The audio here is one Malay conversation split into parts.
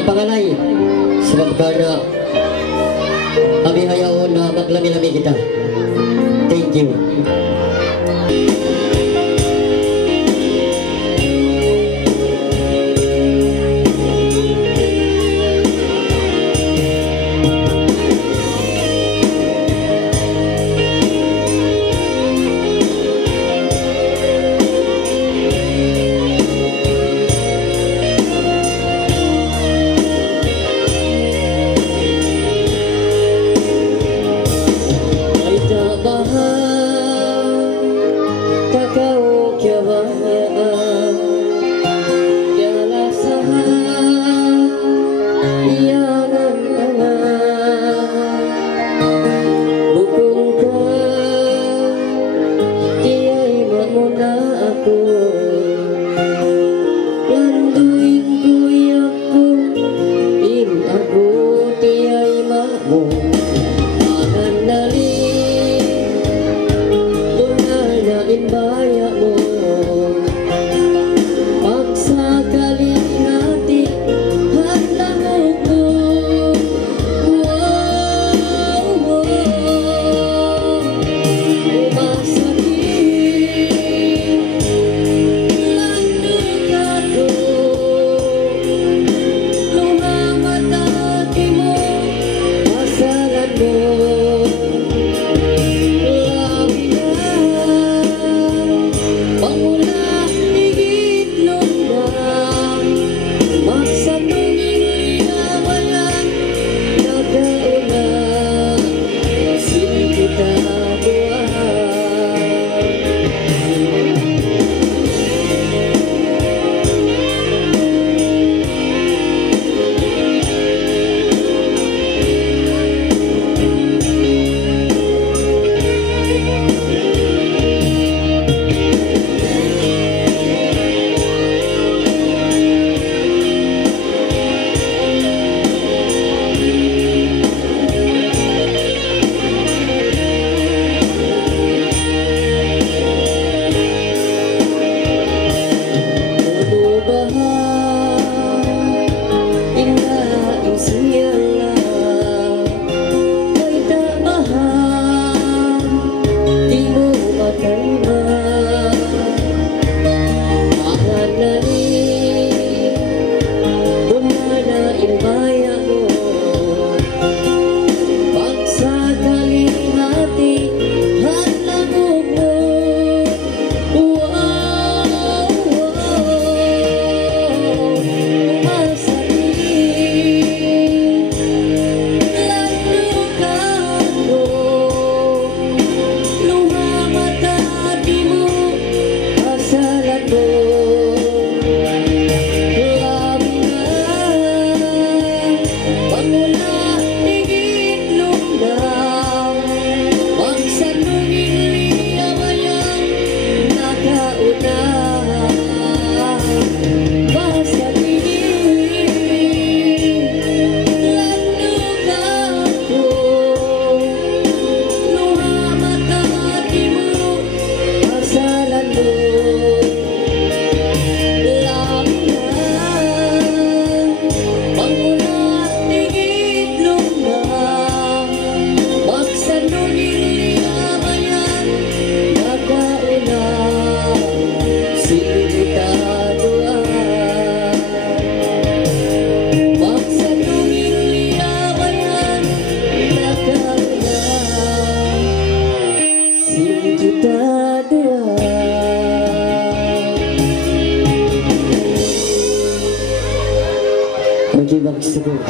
ang pangalay sa pagkana kami hayaon na maglami-lami kita. Thank you.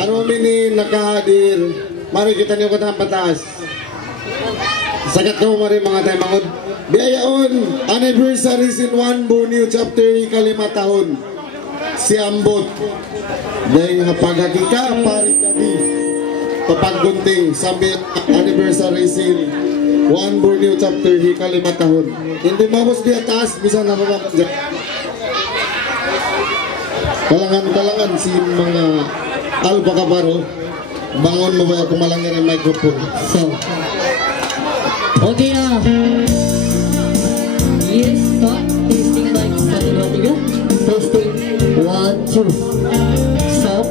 Ano mini nakahadir, mari kita niyo katang patas. Sagat ko mari mga tayo mangod. Biyayaon, anniversary sin 1 Borneo chapter ikalima tahon. Si Ambot. Dahil nga pagkakika, pari kadi. Papaggunting, sabi anniversary sin 1 Borneo chapter ikalima tahon. Hindi mabos di atas, bisa na babak dyan. Kalangan-kalangan si mga Alba Cabaro, bangon mo ba ako malangin ang microphone? So, okay na. Yes, start. Tasting mic. 1, 2, 3. Testing. 1, 2. Stop.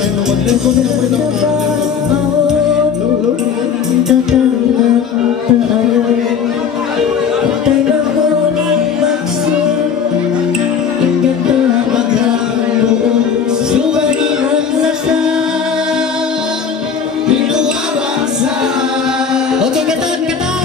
tayo naman. Lingkod na mo lang Okay, katan, katan.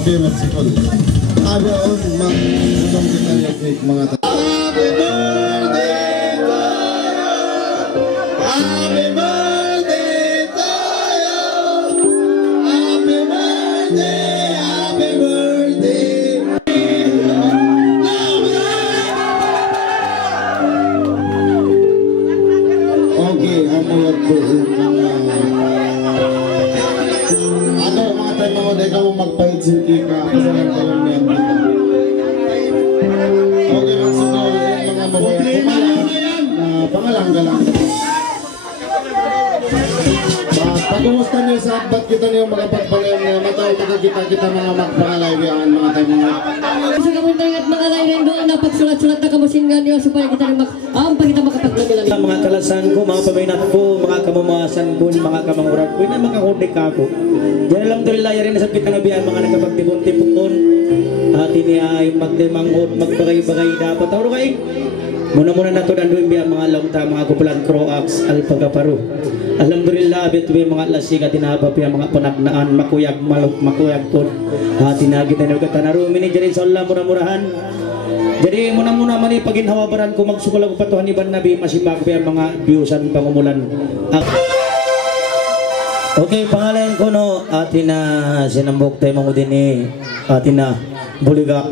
Okay, magsikol. Agaon, mag-utong kita yung cake, mga ta. Happy birthday to you! Happy birthday to you! Happy birthday, happy birthday! Love you! ba't kita niyo makapagpalayan na mataw magkakita-kita mga magpangalayaan mga tayo mga. Sa kamuntang at mga layang doon na pagsulat-sulat na kamusingan niyo supaya kita rin kita makapaglabi. Mga kalasan ko, mga paminat ko, mga kamamasan ko, mga kamangurag ko, na mga kudik ako. Yan lang tulila rin sa pitang abiyan, mga nagkapagtipon-tipon. At ini ay magdemangod, magbagay-bagay dapat. Tawag kayo. Muna-muna na ito nanduin biya mga longta, mga kupulan Croax, Alpagaparu. Alhamdulillah, bituwi mga lasing at tinahaba piya mga panaknaan, makuyag, makuyag po. At tinagita na ugat na rumini, dyan sa Allah muna-murahan. Jadi muna-muna mani paginhawabaran ko magsukulag patuhan ni Ban Nabi masibag piya mga biyusan pangumulan. Okay, pangalan ko no, atin na sinambok tayo mga din eh, atin na buliga.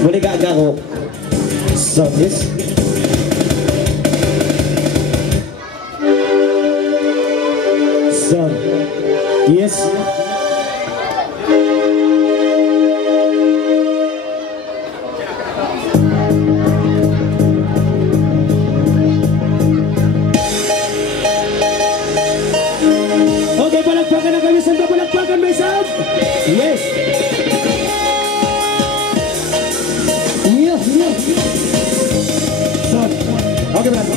Buliga ako. So this so yes okay, palakpakan na kami sa palakpakan myself. Yes. Okay, berapa?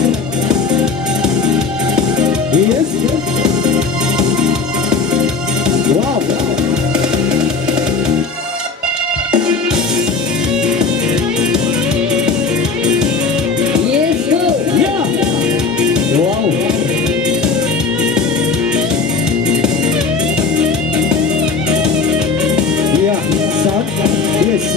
Yes. Wow. Yes, go. Yeah. Wow. Yeah. Sound. Yes.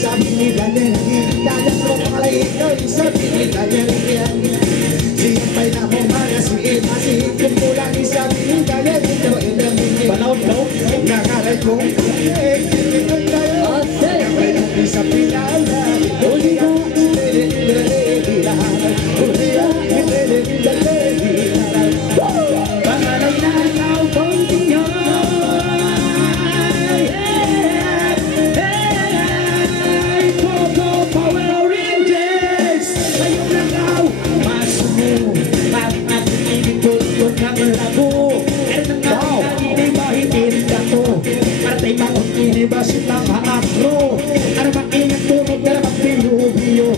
Sabi ba silang ka-afro? Ano ba ingat tunog na magbiyo-biyo?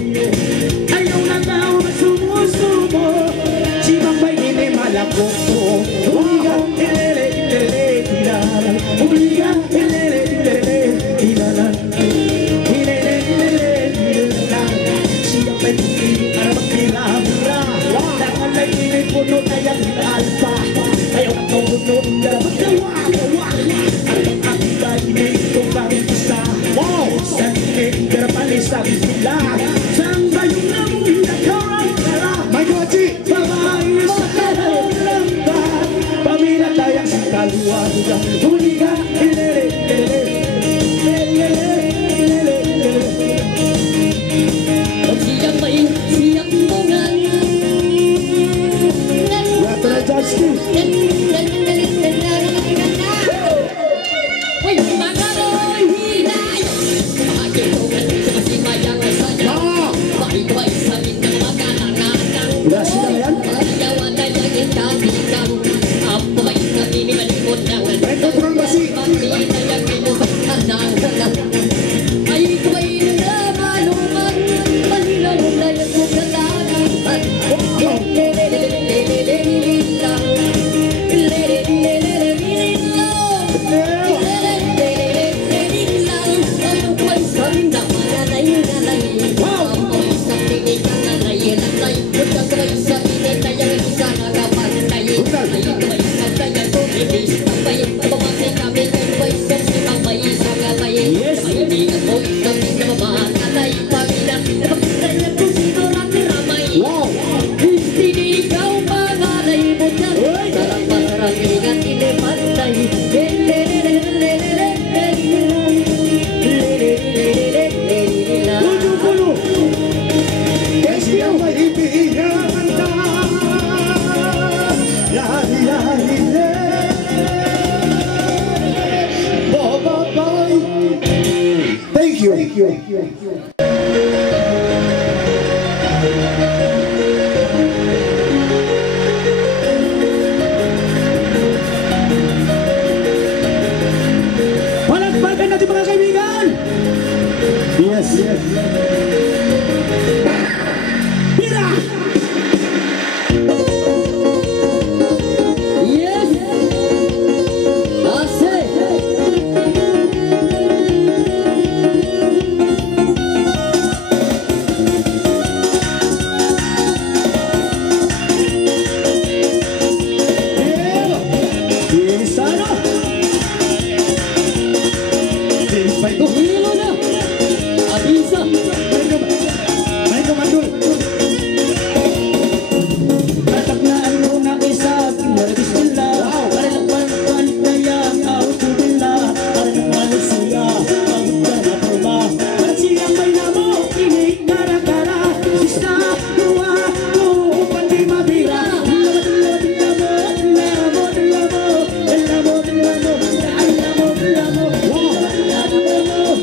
Ayaw na daw na sumusumo, si Mambay hindi malakot ko. Uliga, ilele, ilele, ilalan. Uliga, ilele, ilele, ilalan. Ilele, ilele, ilalan. Siya may pili para magkilabura. Dangan ay inay puno na yung alpa. Ayaw na tunod na magkawa-kawa. Ang akita inay kong kahit isa. Sa inay karapalisang sila. Saan ba yung namong nakarang-kara? May gawachi! Babae sa kalalang ba? Pamila tayang sa kaluwaga. Huli ka, ilele, ilele, ilele, ilele, ilele. Siyak may siyak mo nga. Yato na justice. Uy, mga boy, hinay! Makitungan sa kasimayang saya. Makikway sa ng mga nananang. Grasya na yan. Ayawan na yung ikaw. Apo ay kami malimot ng Ito, Prong Basi! pati na yung pinukatanang. Ay kway na maluman. Malinaw na yung kukalanan. Thank you. Palagpagan natin mga kaibigan! Yes, yes. Hira! Yes! Ase! Insano! Hilo na! Abisa! May kumandul! Tatak na ano na isa, kinaragis nila. Parang na yan, auto nila. Parang malusya, ang tanapama. At siyang may namo, inig kara-kara. Sista, kuha, kuhupan di mabira. Lamo,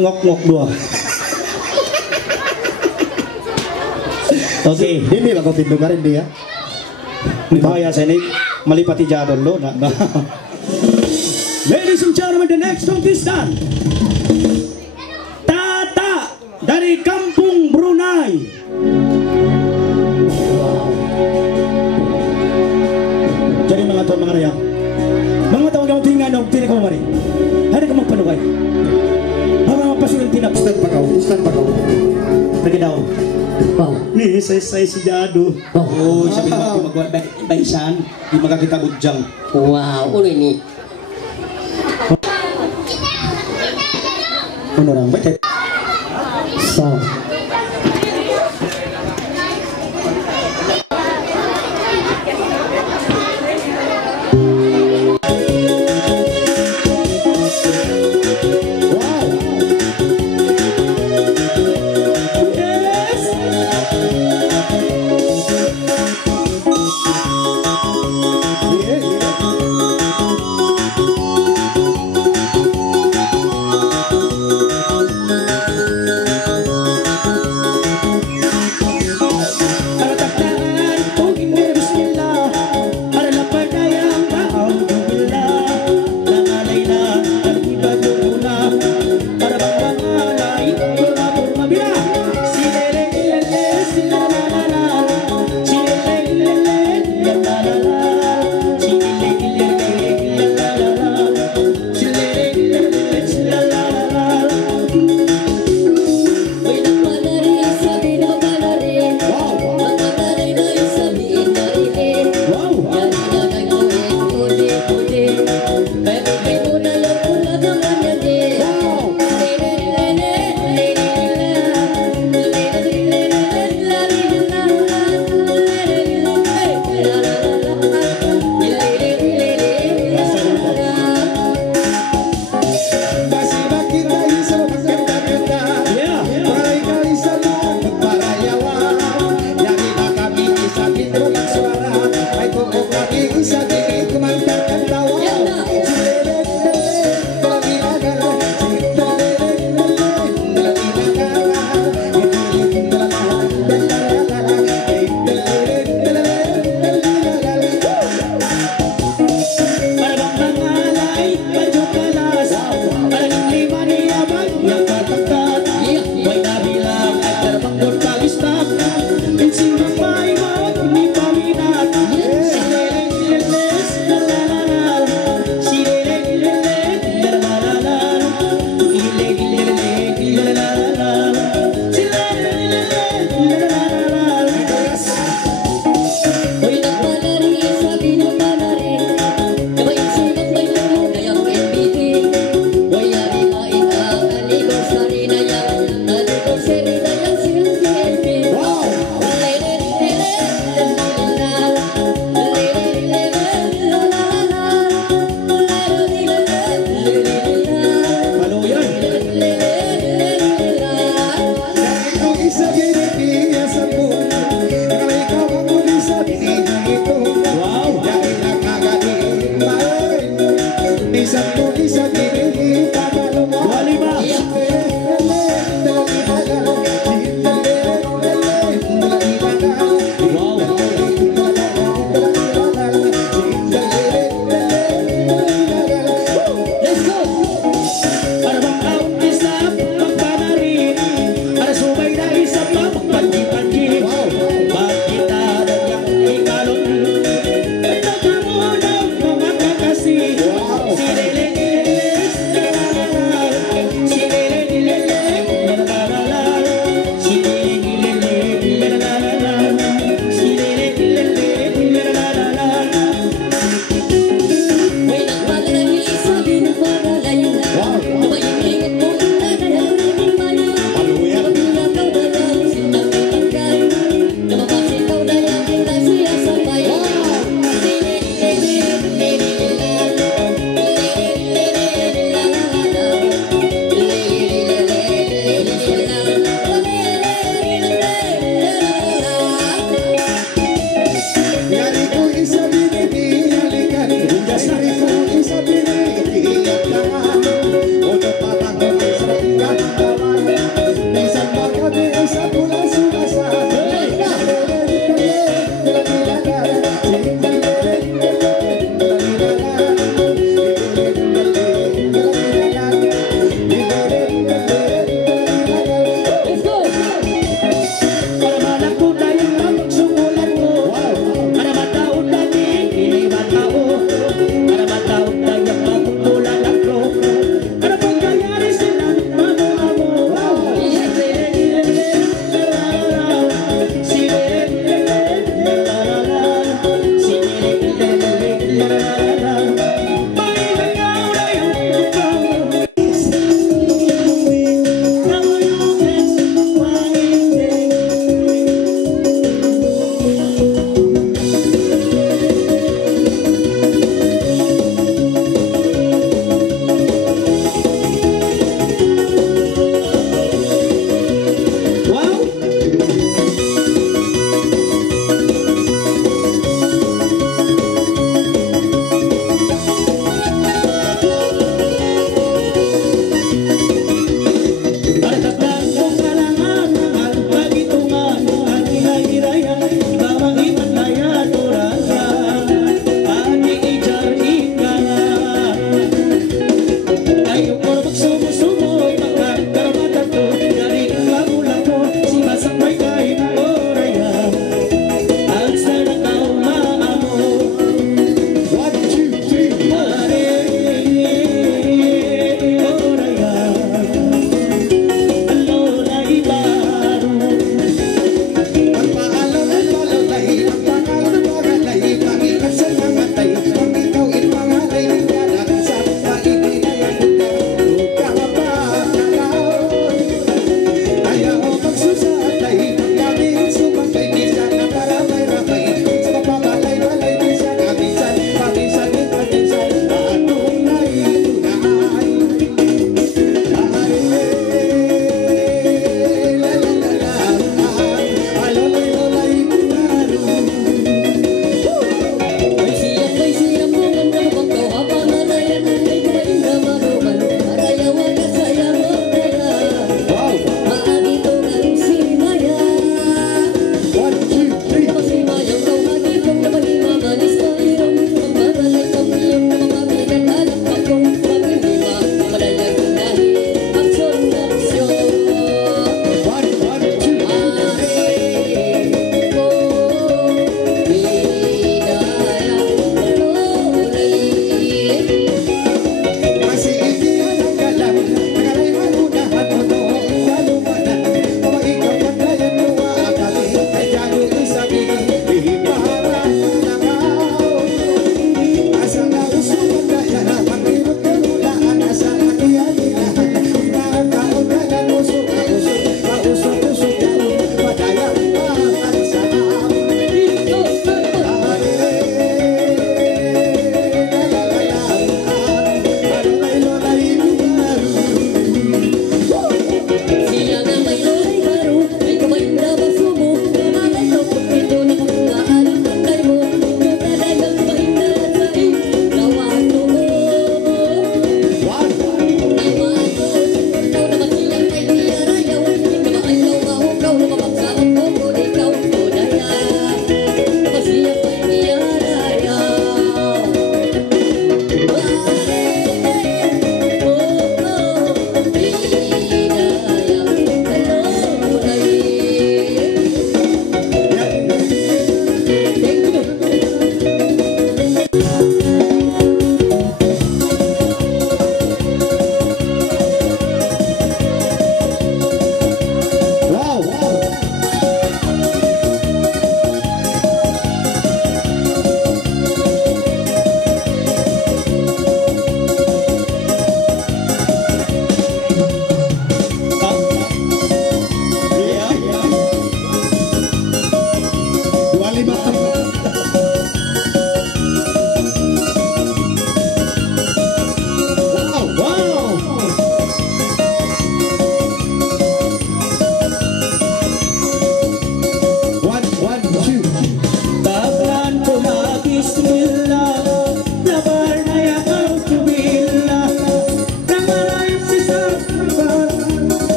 ngok-ngok dua. Oke, ini lah kau tindukarin dia. Bahaya saya ini melipati jadon lo nak. Ladies and gentlemen, the next contestant, Tata dari Kampung Brunei. Jadi mga tuan mga rayang, mga taong kamu tinggal dong, tidak kamu mari. Hari kamu panukai. Apa pasukan tinap? Ustad pa kau. Pergi daw. Wow. Nih saya si Jado. Oh, sabi mo magwa baisan, di magkakita bujang. Wow, ulo ini. Ano orang baik? So.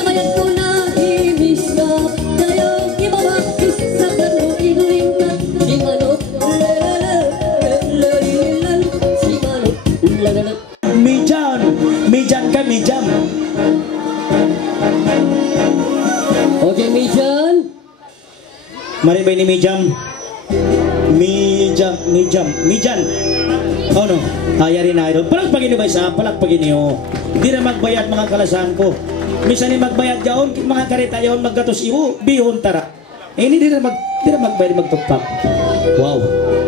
Namayan ko na imis ka, tayo ibabakis sa kanuing-ling na si Manok, lalalalalalalan, si Manok, lalalalan. Mijan ka, Mijam. Okay, Mijan. Mari ba ni Mijam? Mijan. Oh no, hayari na idol. Palagpagin niyo ba isa? Palagpagin niyo. Di na magbayad mga kalasan ko. Misan ni magbayad yaon, mga karita yaon maggatos iwo, bihon tara. Ini di na magbayad magtupak. Wow.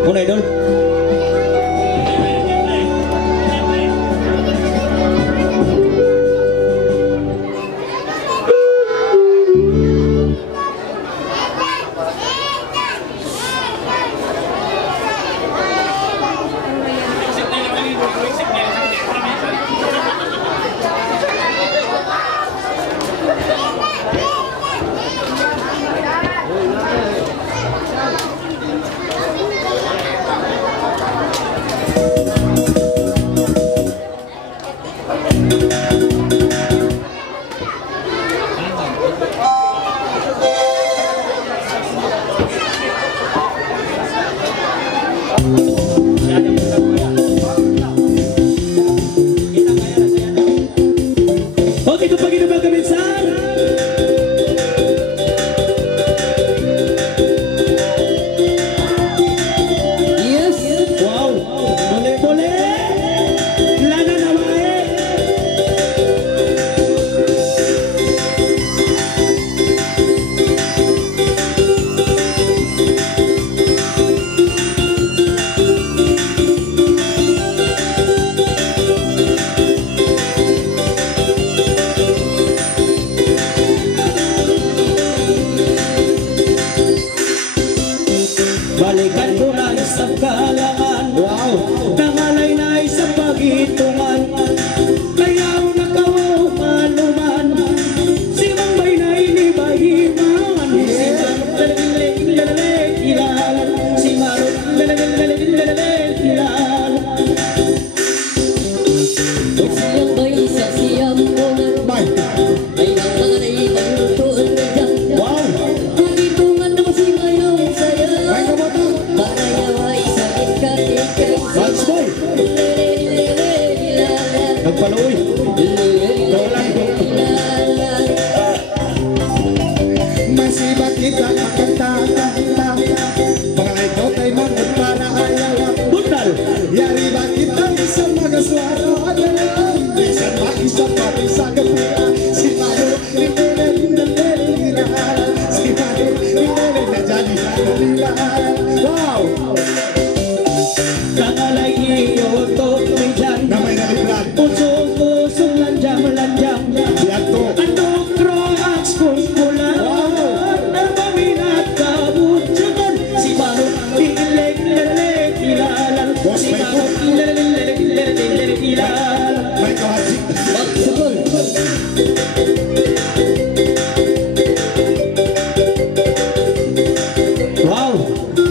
Ano idol?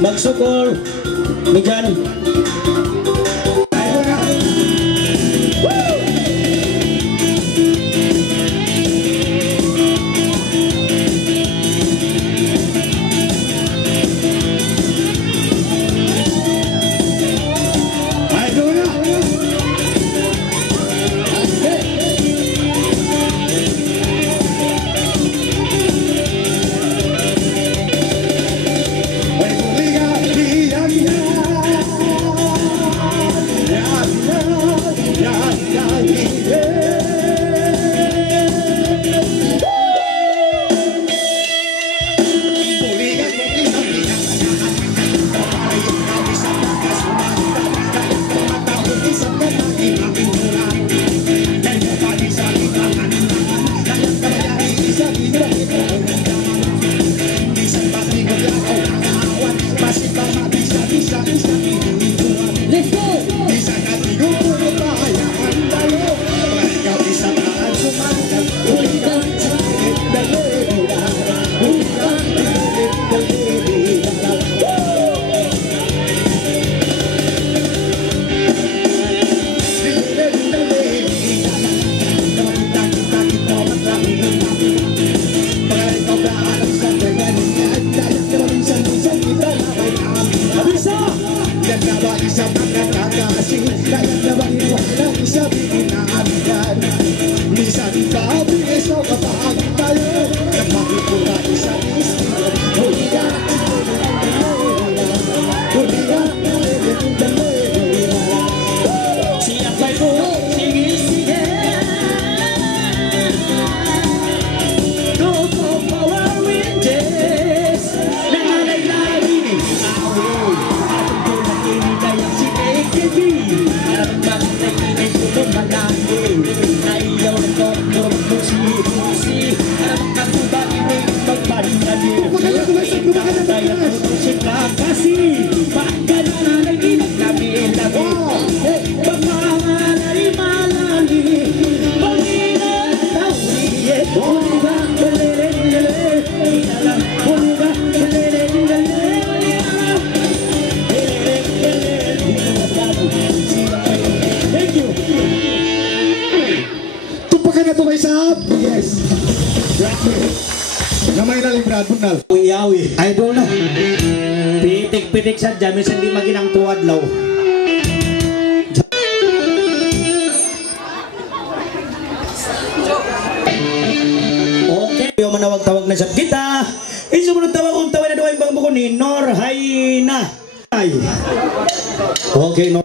Magsukol, Mijan. Sab! Yes! Grabe! Namay na librad po na. Uyawi. Idol na. Pitik-pitik sa jamis hindi maginang tuwad law. Okay, yung manawag-tawag na sa kita. Isumunod tawag kung tawag na daw ang bang buko ni Norhaina. Ay. Okay, no.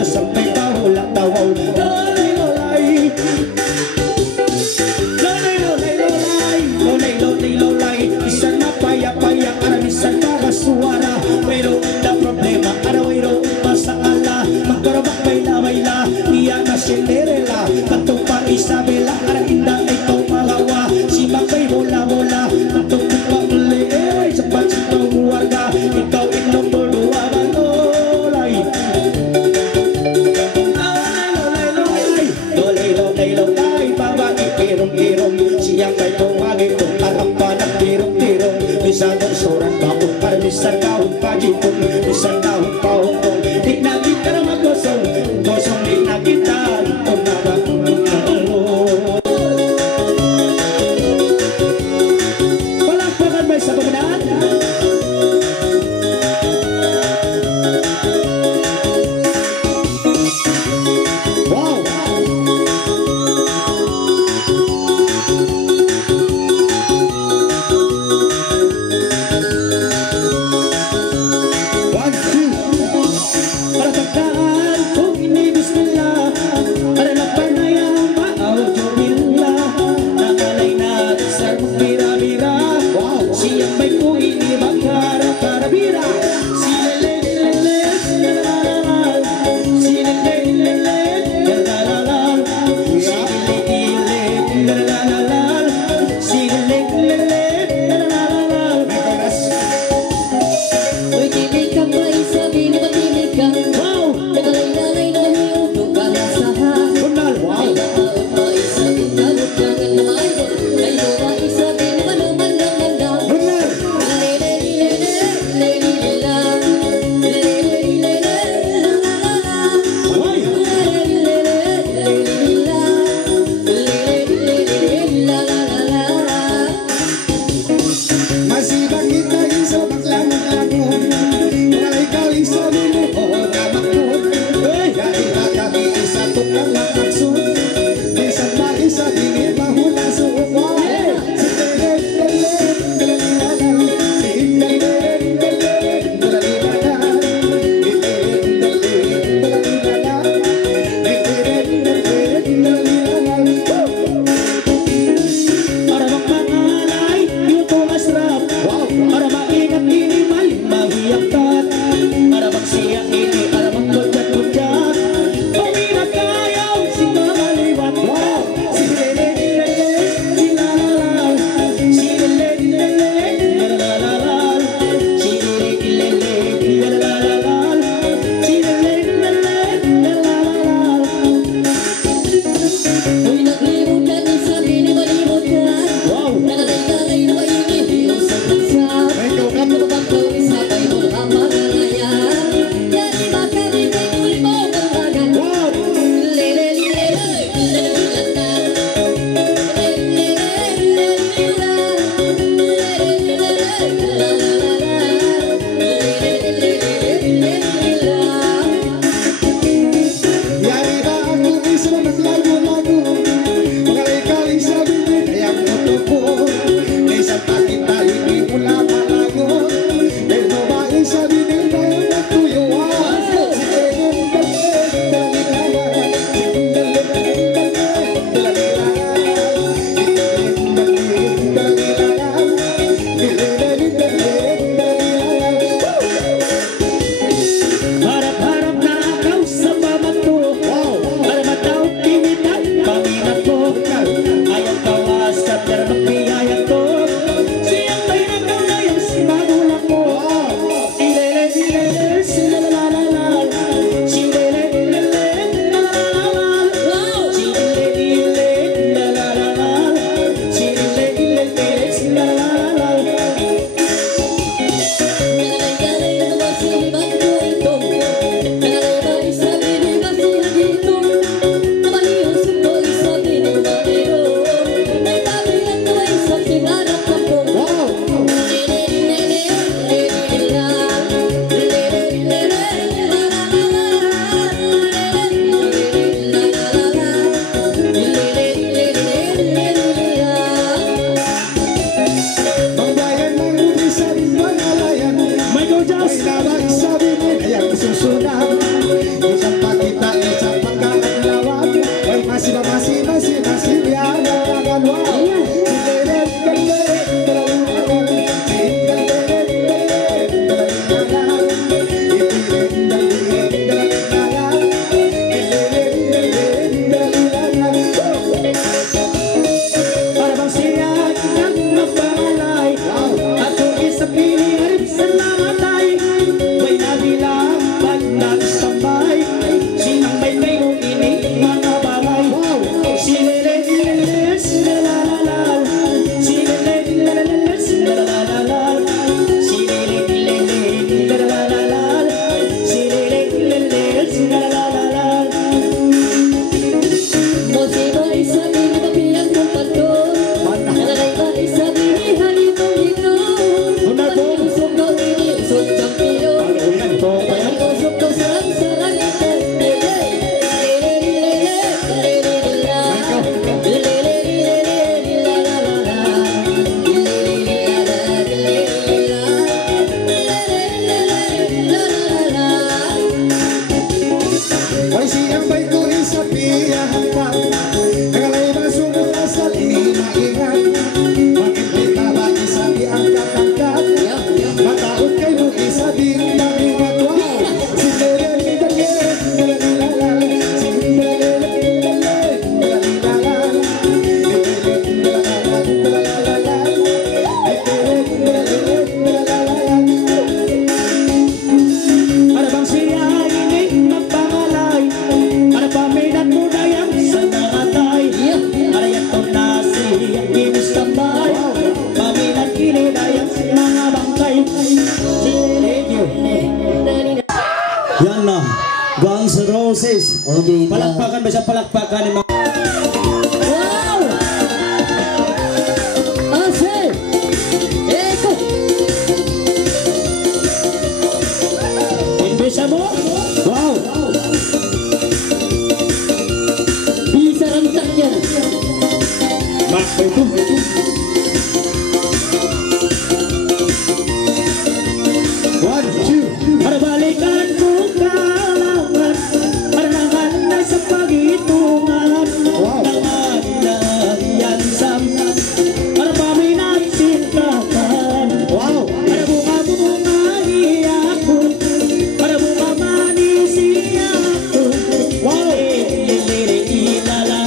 Sampai tahu lah tahu Yan na. Guns N' Roses. Okay, Palakpakan ba siya? Palakpakan ni mga... Wow! Ase! Eko! Imbesa mo? Wow! Bisa rentak yan. Mak, ito. One, two. Para balikan ko kalangan, para naman na sa pagitungan. Wow. Nangalan yan sa para paminat sintakan. Wow. Para bunga-bunga ako, para bunga manisi ako. Wow. Ilala,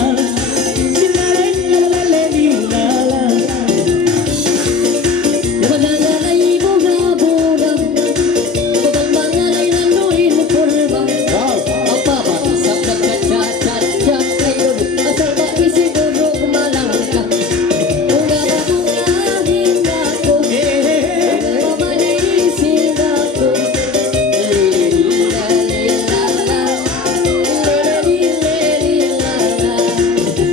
silalalala. Magalay mo na bulang, magalay na nuhin mo pulba. Wow. Ang pabaisap na kachat-chat ngayon, asal ba isiguro kumalang ka? Bunga ba bungagin ako, bunga manisin ako. Lili-lali-lala, lili-lili-lala.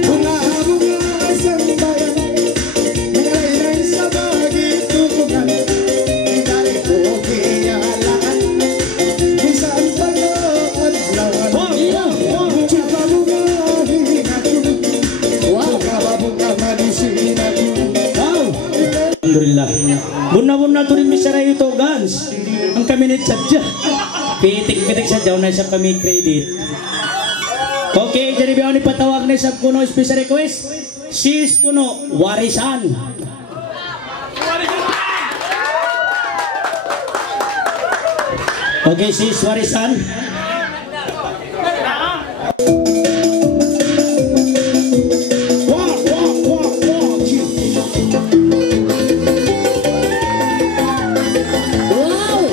Bunga-bunga isang bayan, nangyayari sa bagitutungan. Hinari ko kiyalaan, isang pagod lawan. Bunga-bunga hingat ko, bunga-bunga manisin ako. Wow! Alhamdulillah. Buna-buna to rin misara ito, Gans. Ang kami ni Chadja. Pitik-pitik sa daw na isang kami credit. Okay, jadi biyaw ni patawag na isang kuno special request. Sis kuno, warisan. Okay, sis warisan. Wow!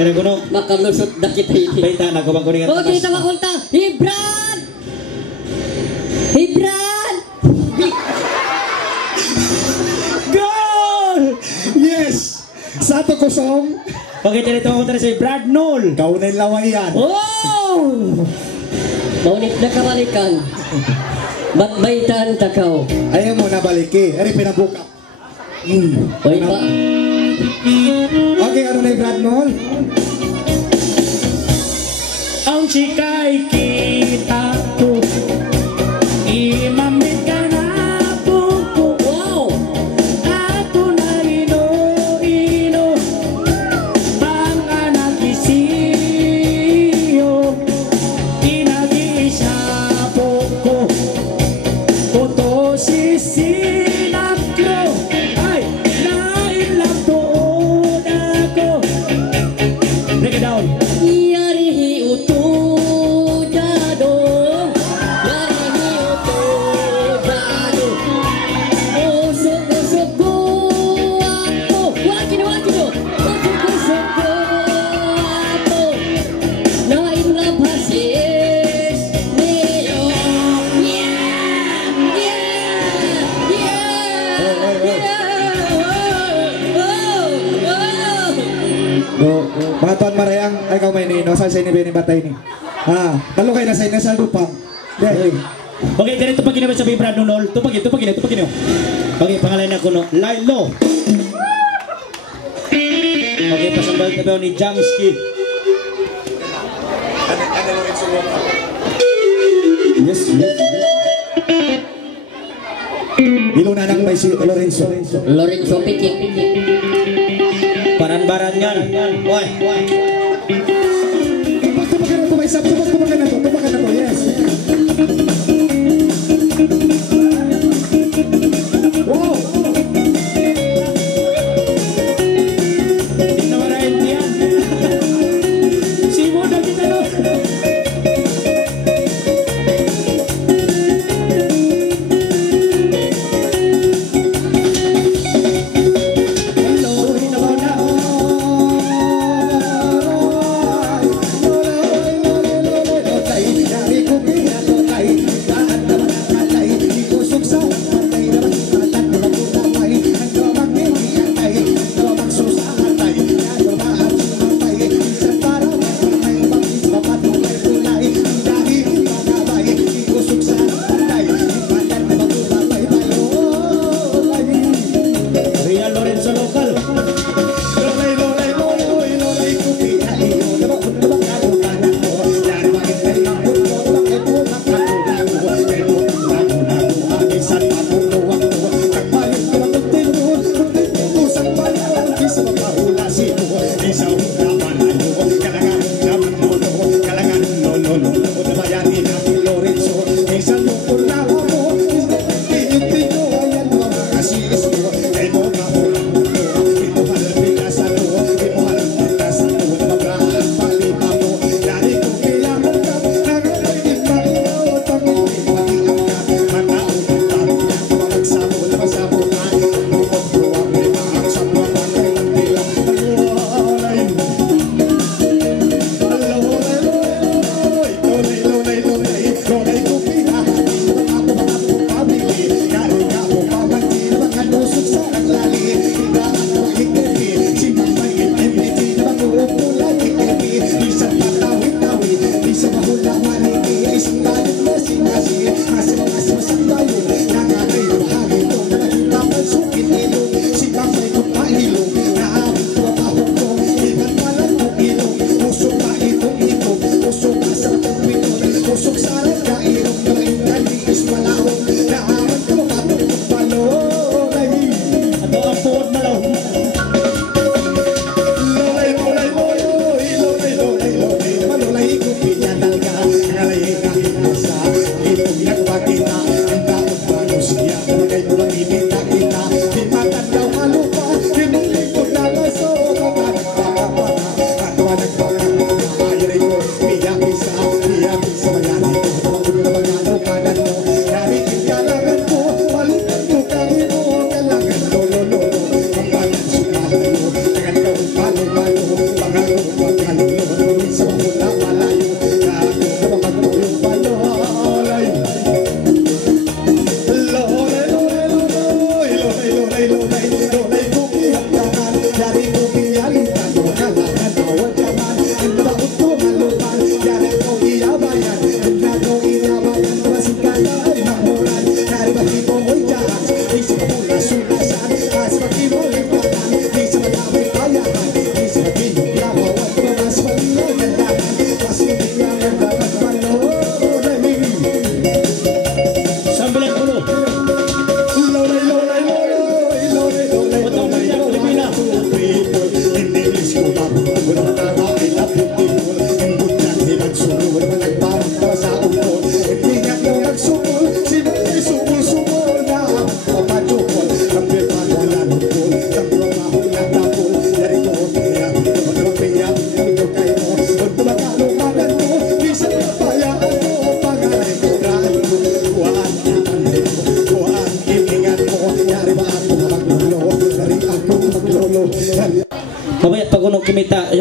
Kaya kuno, makalusot na kita ini. baita na ko bang kuningan. Okay, tawa kunta. Hibran! Hibran! Goal! Yes! 1-0. Okay, tinito ako tayo si Brad Noel. Kau na yung laway yan. Oh! Maunit na kabalikan. Batbaitan takaw. Ayaw mo nabalik eh. Ari pinabuka. Oy pa. Okay, ano na yung Brad Noel? Aung sikay kita ko imamit ka na po Wow! ako na ino bang anak isiyo inag-isa po ko puto sisinap ko ay nain lang tuod ako break it down. Yari utu jado, yari utu jado. Usok usok ko ako, wakin do. Usok usok ko ako. Nain lapasis neo. No, mga tuan marayang, ay ikaw may nino, sa ni Benny Batay ni. Talo kayo na sa inyo sa lupang. Okay, ganito pag ginawa sa Vibra Nunol. Tupag ino. Okay, pangalan ako no, Lilo. Okay, pasambal na ni Jamski. Yes. Iluna nang may si Lorenzo. Lorenzo Pikik. Baran-baran yan. Oy. Tupakan na to, yes. Wow! Hindi na marahin yan. Simo na kita no.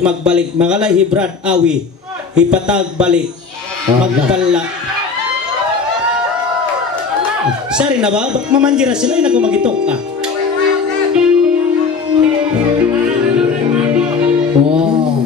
magbalik mangalay hibrad awi hipatag balik magpala. Sari na ba? Mamanjira sila ay nagumagitok ah. Wow.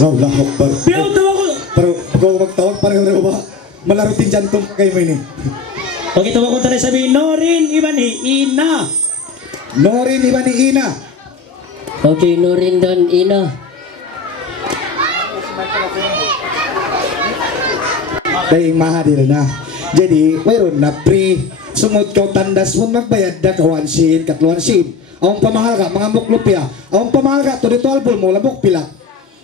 Allah Akbar. Pero kung magtawag pareho na ba? Malaro din jantung kayo mo ini. Okay, tawag ko tayo sabihin, Norin Ibani Ina. Norin Ibani Ina. Okay, Norin dan Ina. Dahil mahadil na. Jadi, mayroon na pre. Sumod ka tandas mo magbayad na kawansin, katluansin. Ang pamahal ka, mga muklupya. Ang pamahal ka, to dito album mo, labok pila.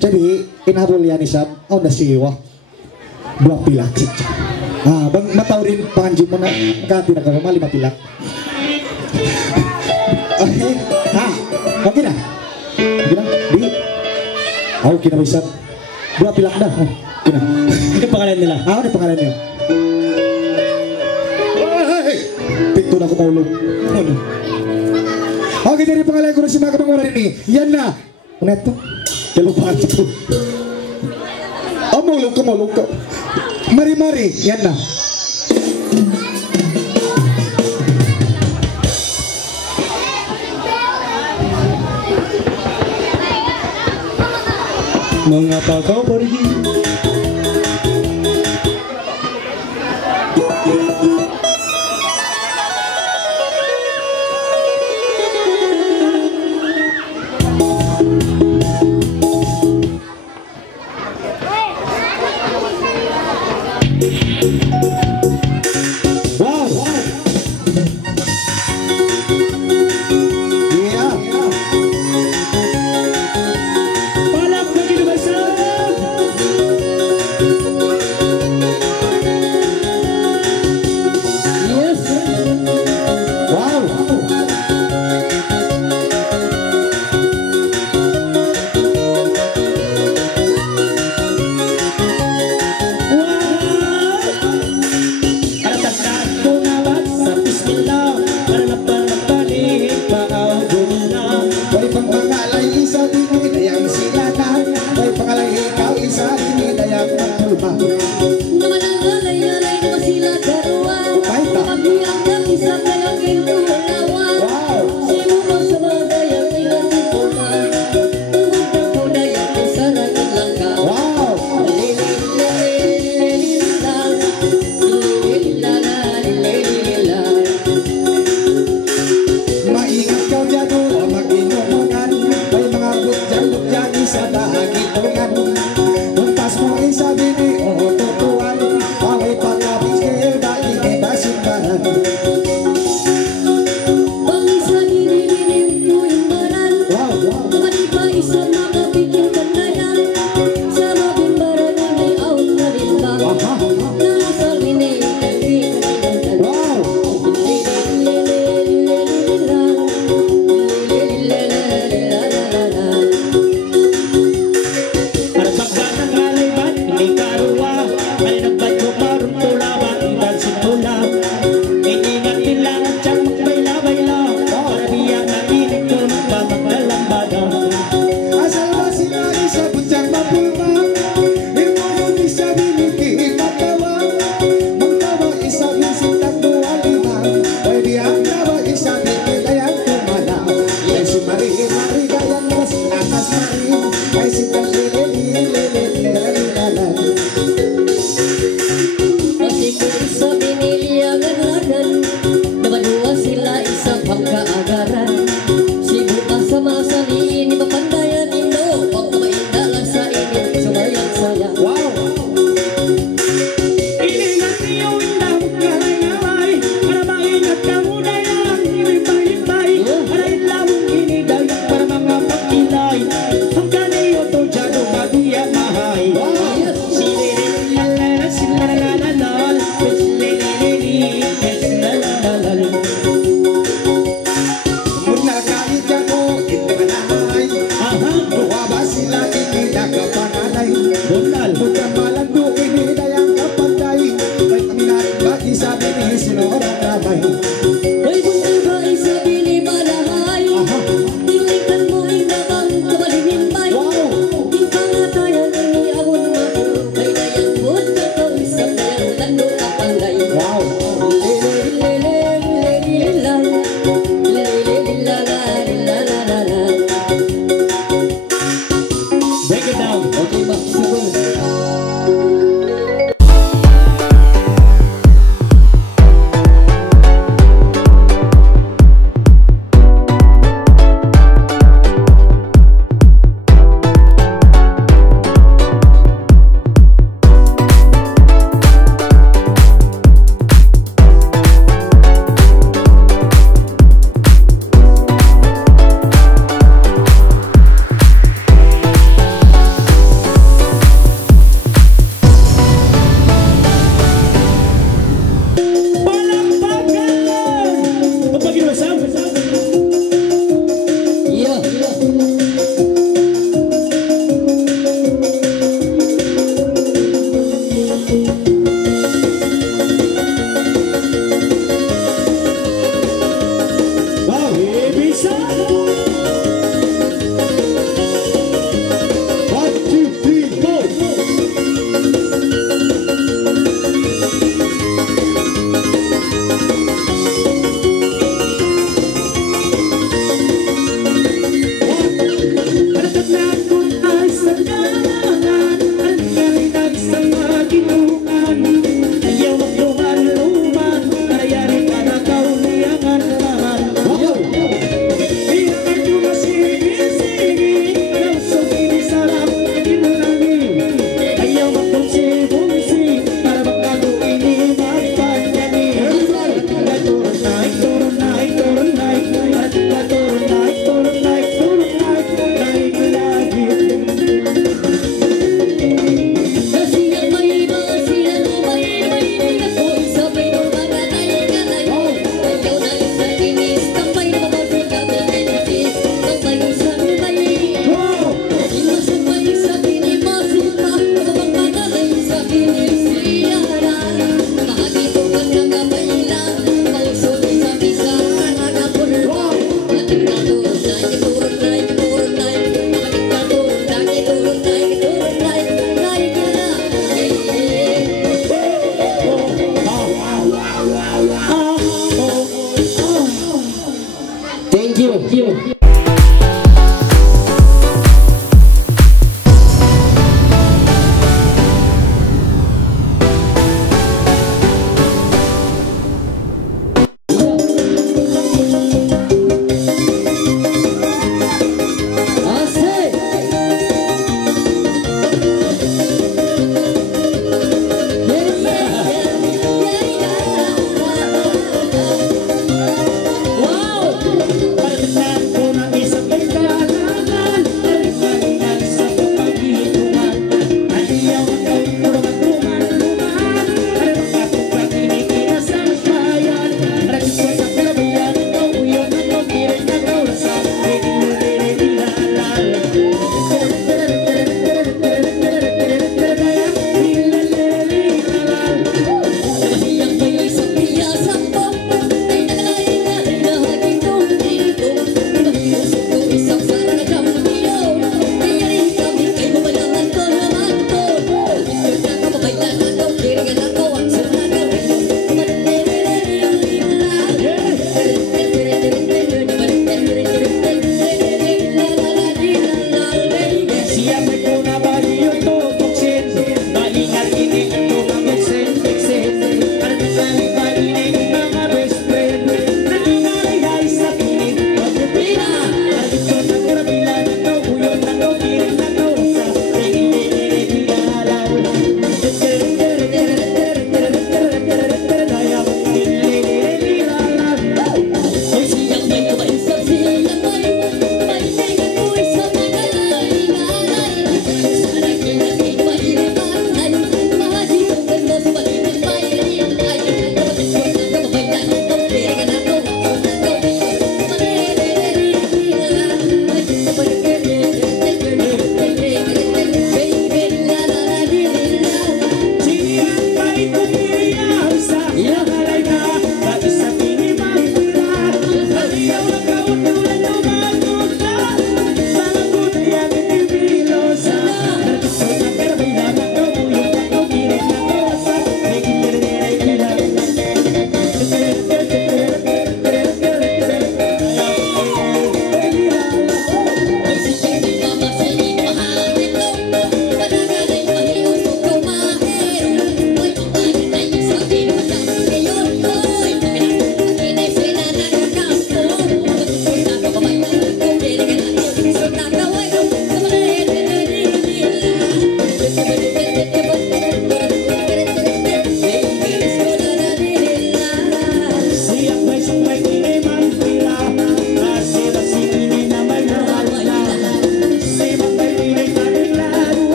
Jadi, inhabol yan isab, nasiwa. Dua pilak. Bang mataw rin panganjin mo na, makati na kagama, 5 pilak. Okay, okay na. Okay na, di. Okay na, isab. 2 pilak na. Okay na. Ano pangalan nila? Ano pangalan niyo? Pinto na kumulog. Okay, dari pangalan ko na si mga kapangunan ini. Yan na. Ano ito? Kalupaan ito. Kumulog ka. Mari-mari. Yan na. Mengapa kau pergi? Thank you.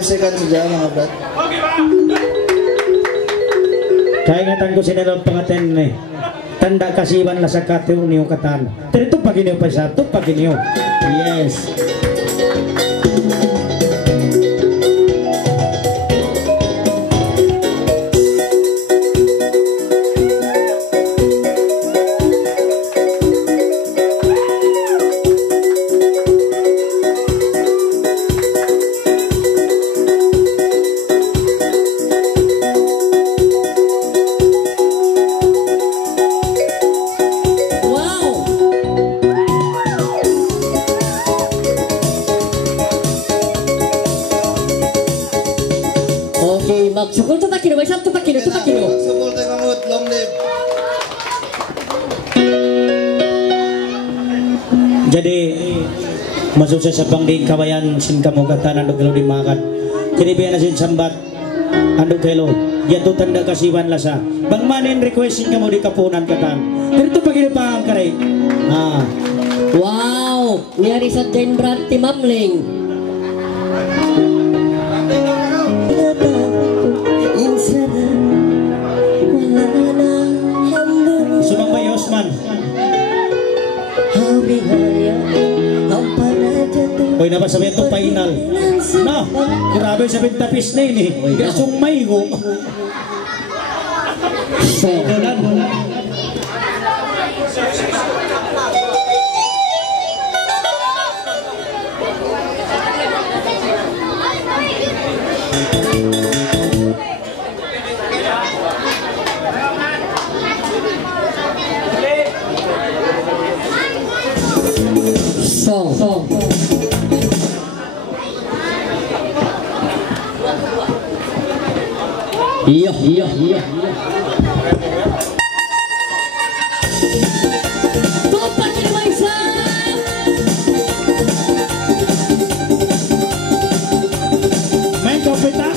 Sekan saja mga brad. Kaya ingatan ko sinilong pangaten eh. Tanda kasiwan la sa katiw niyo katan. Terito paginiw pa sa to paginiw. Yes. Magsukol to takino, may sab to takino. Sukol tayo mamut, long live. Jadi masuk sa pangding kawayan sin kamugatan ando kilo di makan. Jadi biya na sin sambat ando kilo. Yato tanda kasiwan lasa. Bang manin requesting kamo di kapunan katan. Dito pagilipang kare. Ah. Wow, nyari sa Denbrat ti Mamling. Sumang Bay Osman. Hoy na ba sabihin itong final? No, grabe sabihin tapis na ini. Gasong may go. Dolan. Song. Iya. Topak ini Maisa. Main kopita.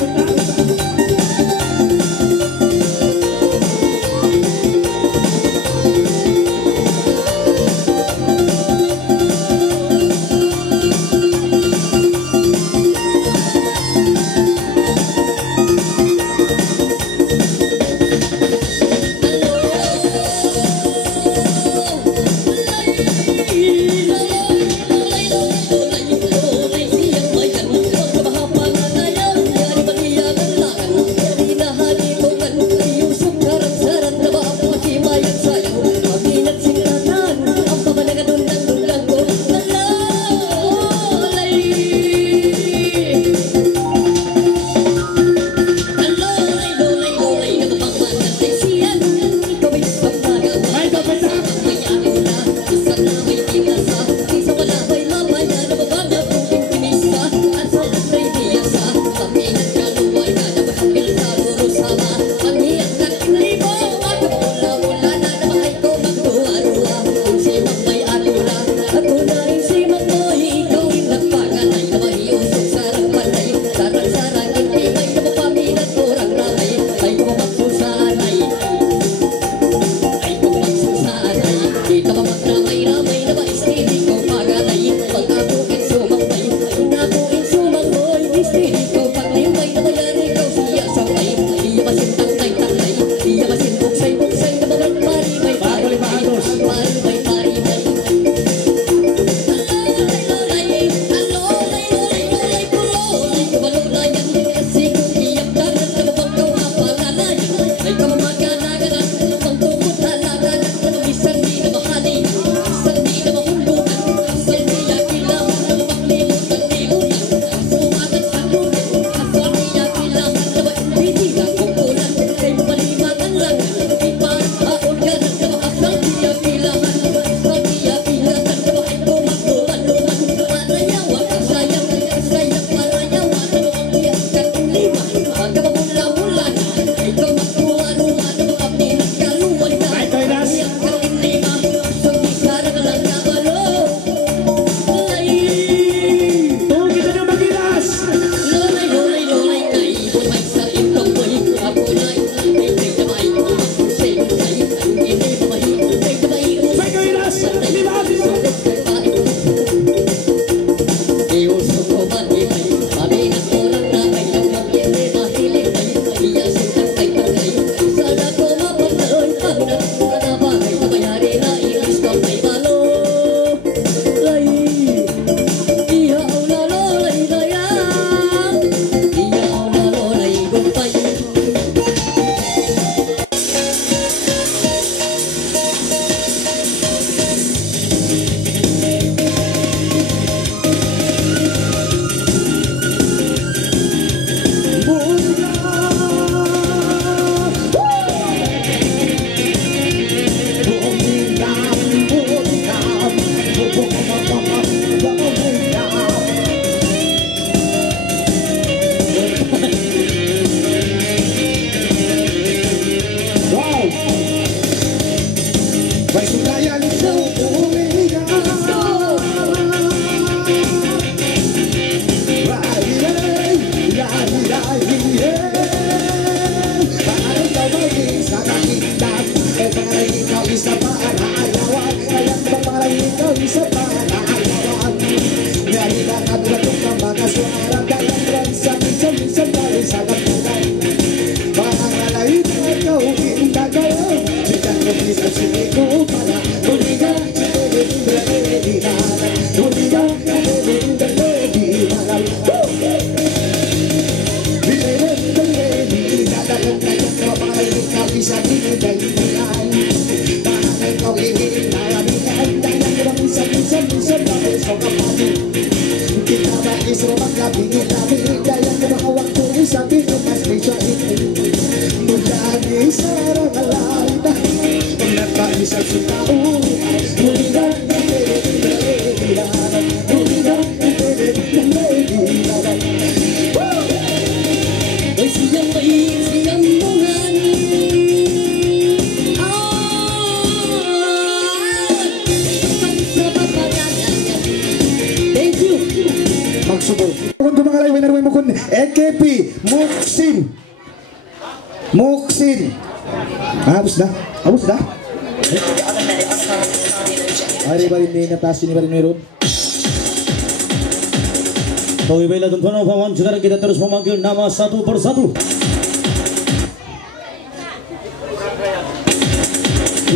Magsubol. Kung gumangalay, winner mo kun EKP Muksin. Abos na. Ari ba rin natas ini ba rin meron? Oke, baiklah teman-teman, sekarang kita terus memanggil nama satu persatu.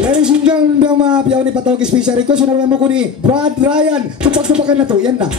Ladies and gentlemen, maaf yaw ni Patawag Special Request. Sinabi mo ko ni Brad Ryan. Tupak-tupakan na to. Yan na.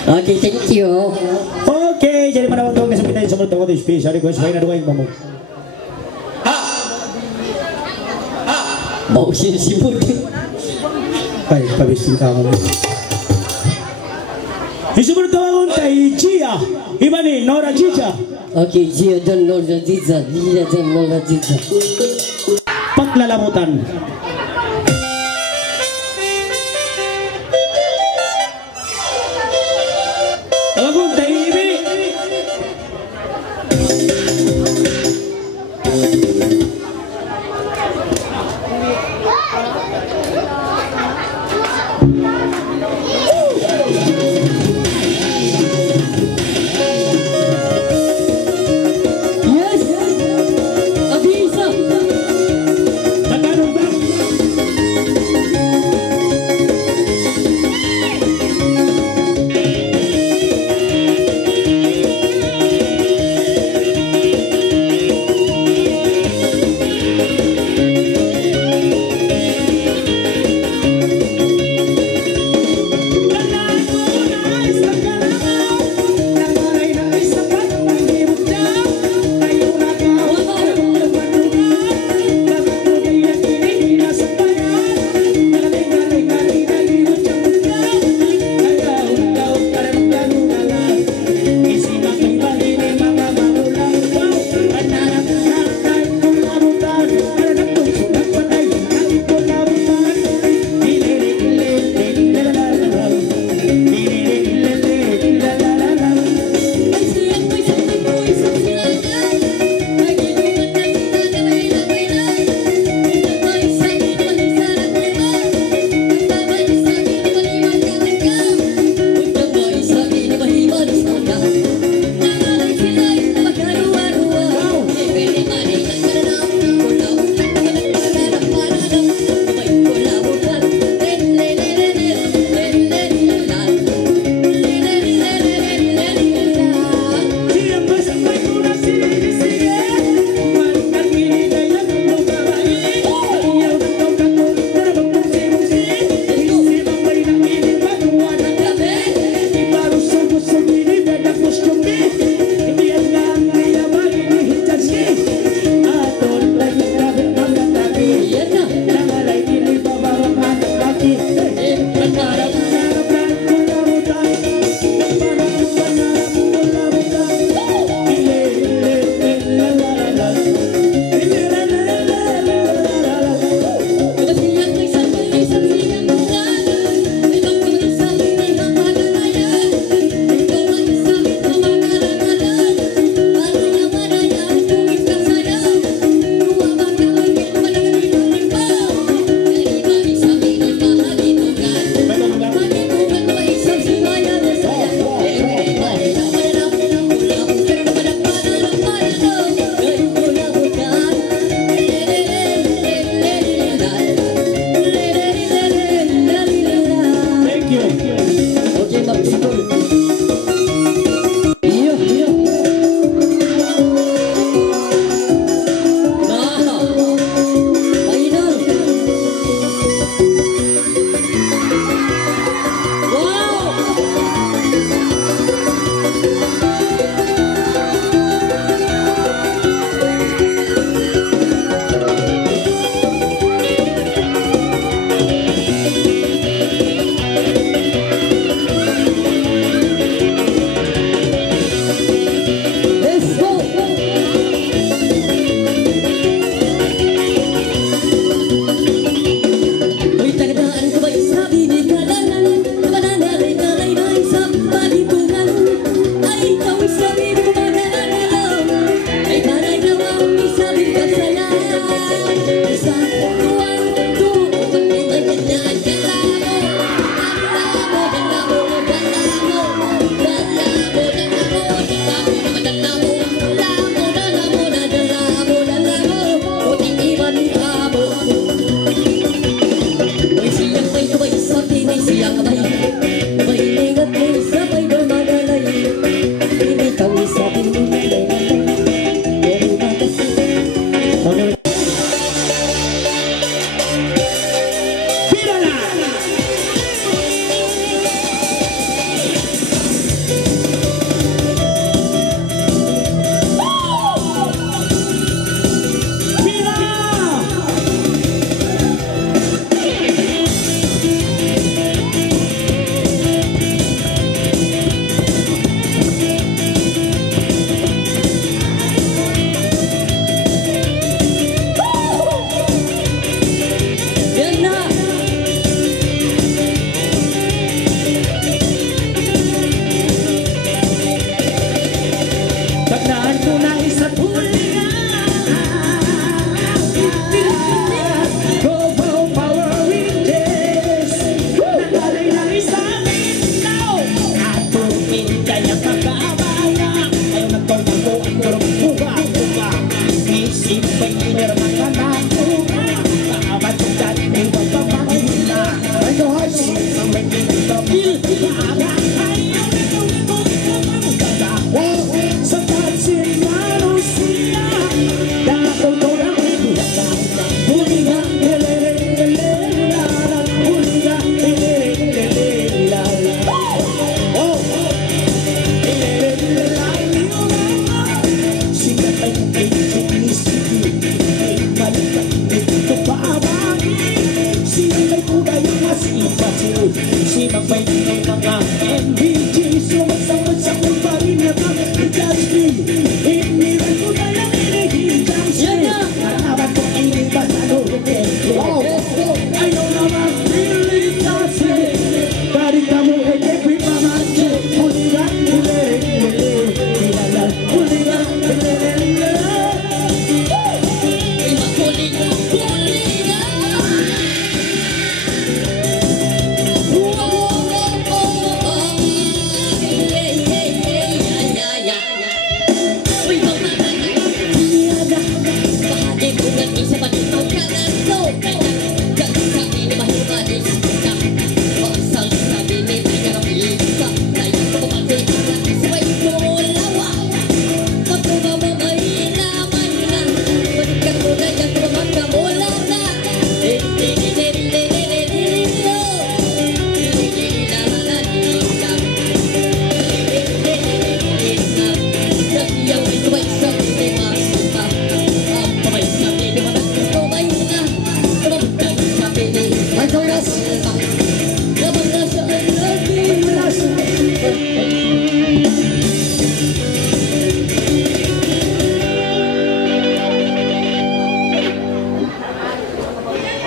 Okay, thank you. Okay, jadi mana waktu kita sampai semua tahu special request main ada yang mau. Mau sibuk. Baik, pabisin kamu. Isu bertahun Taijia, Ibani Nora Jica. Okay, Jia dan Nora Jica, Jia dan Nora Jica. Paglalamutan. Talagang Taibi. Yes, Abisa. Tatanong ba?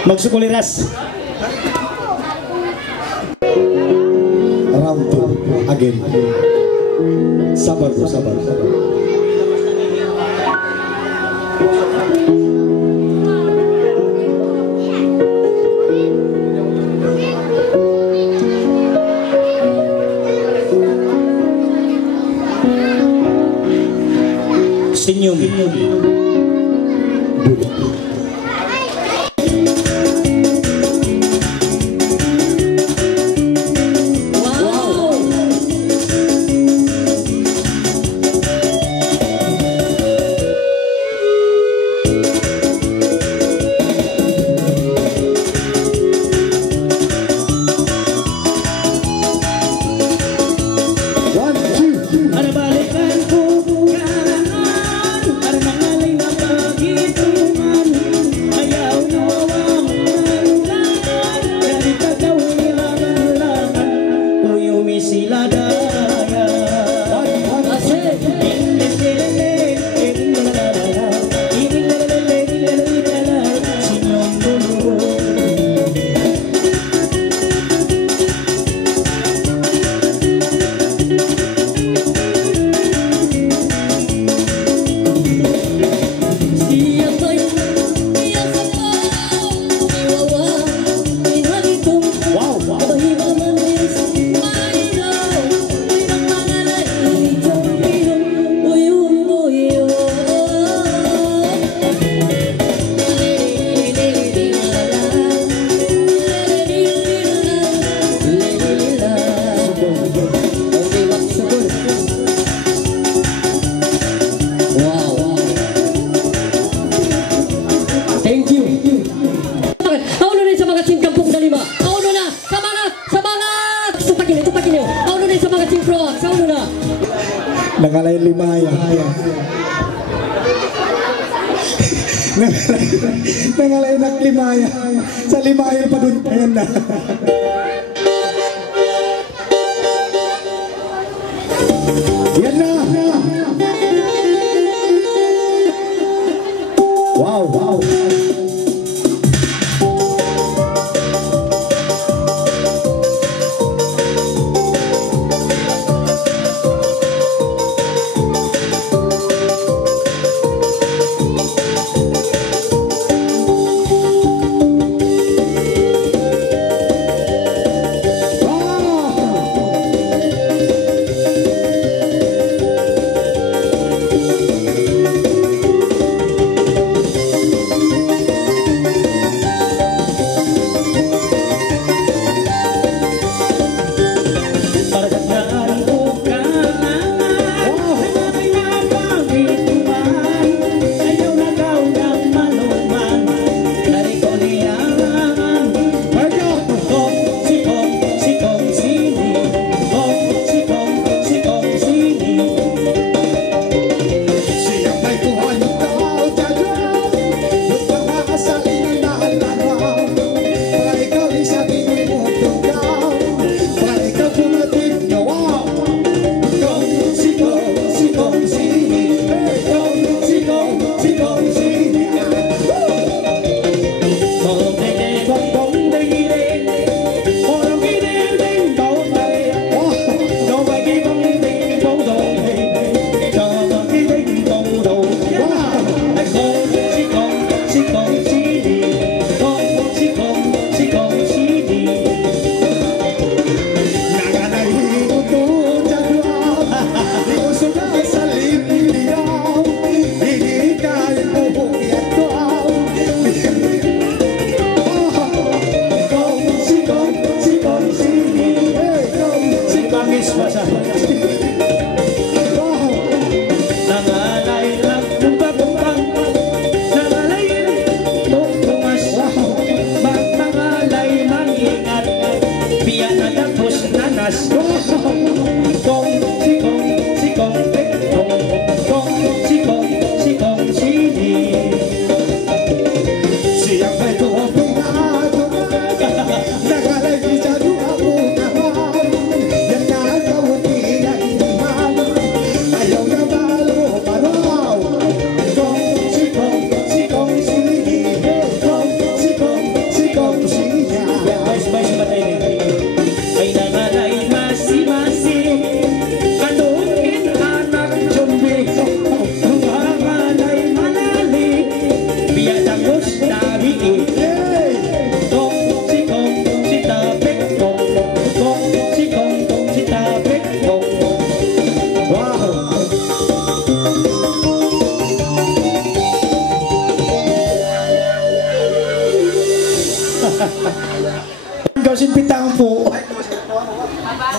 Magsukuliras. Round 2 again. Sabar bro, sabar. Senyum. Nangalain limaya. Nangalain nak limaya. Sa limaya pa dun. Ayan na. Yan na. Wow, wow.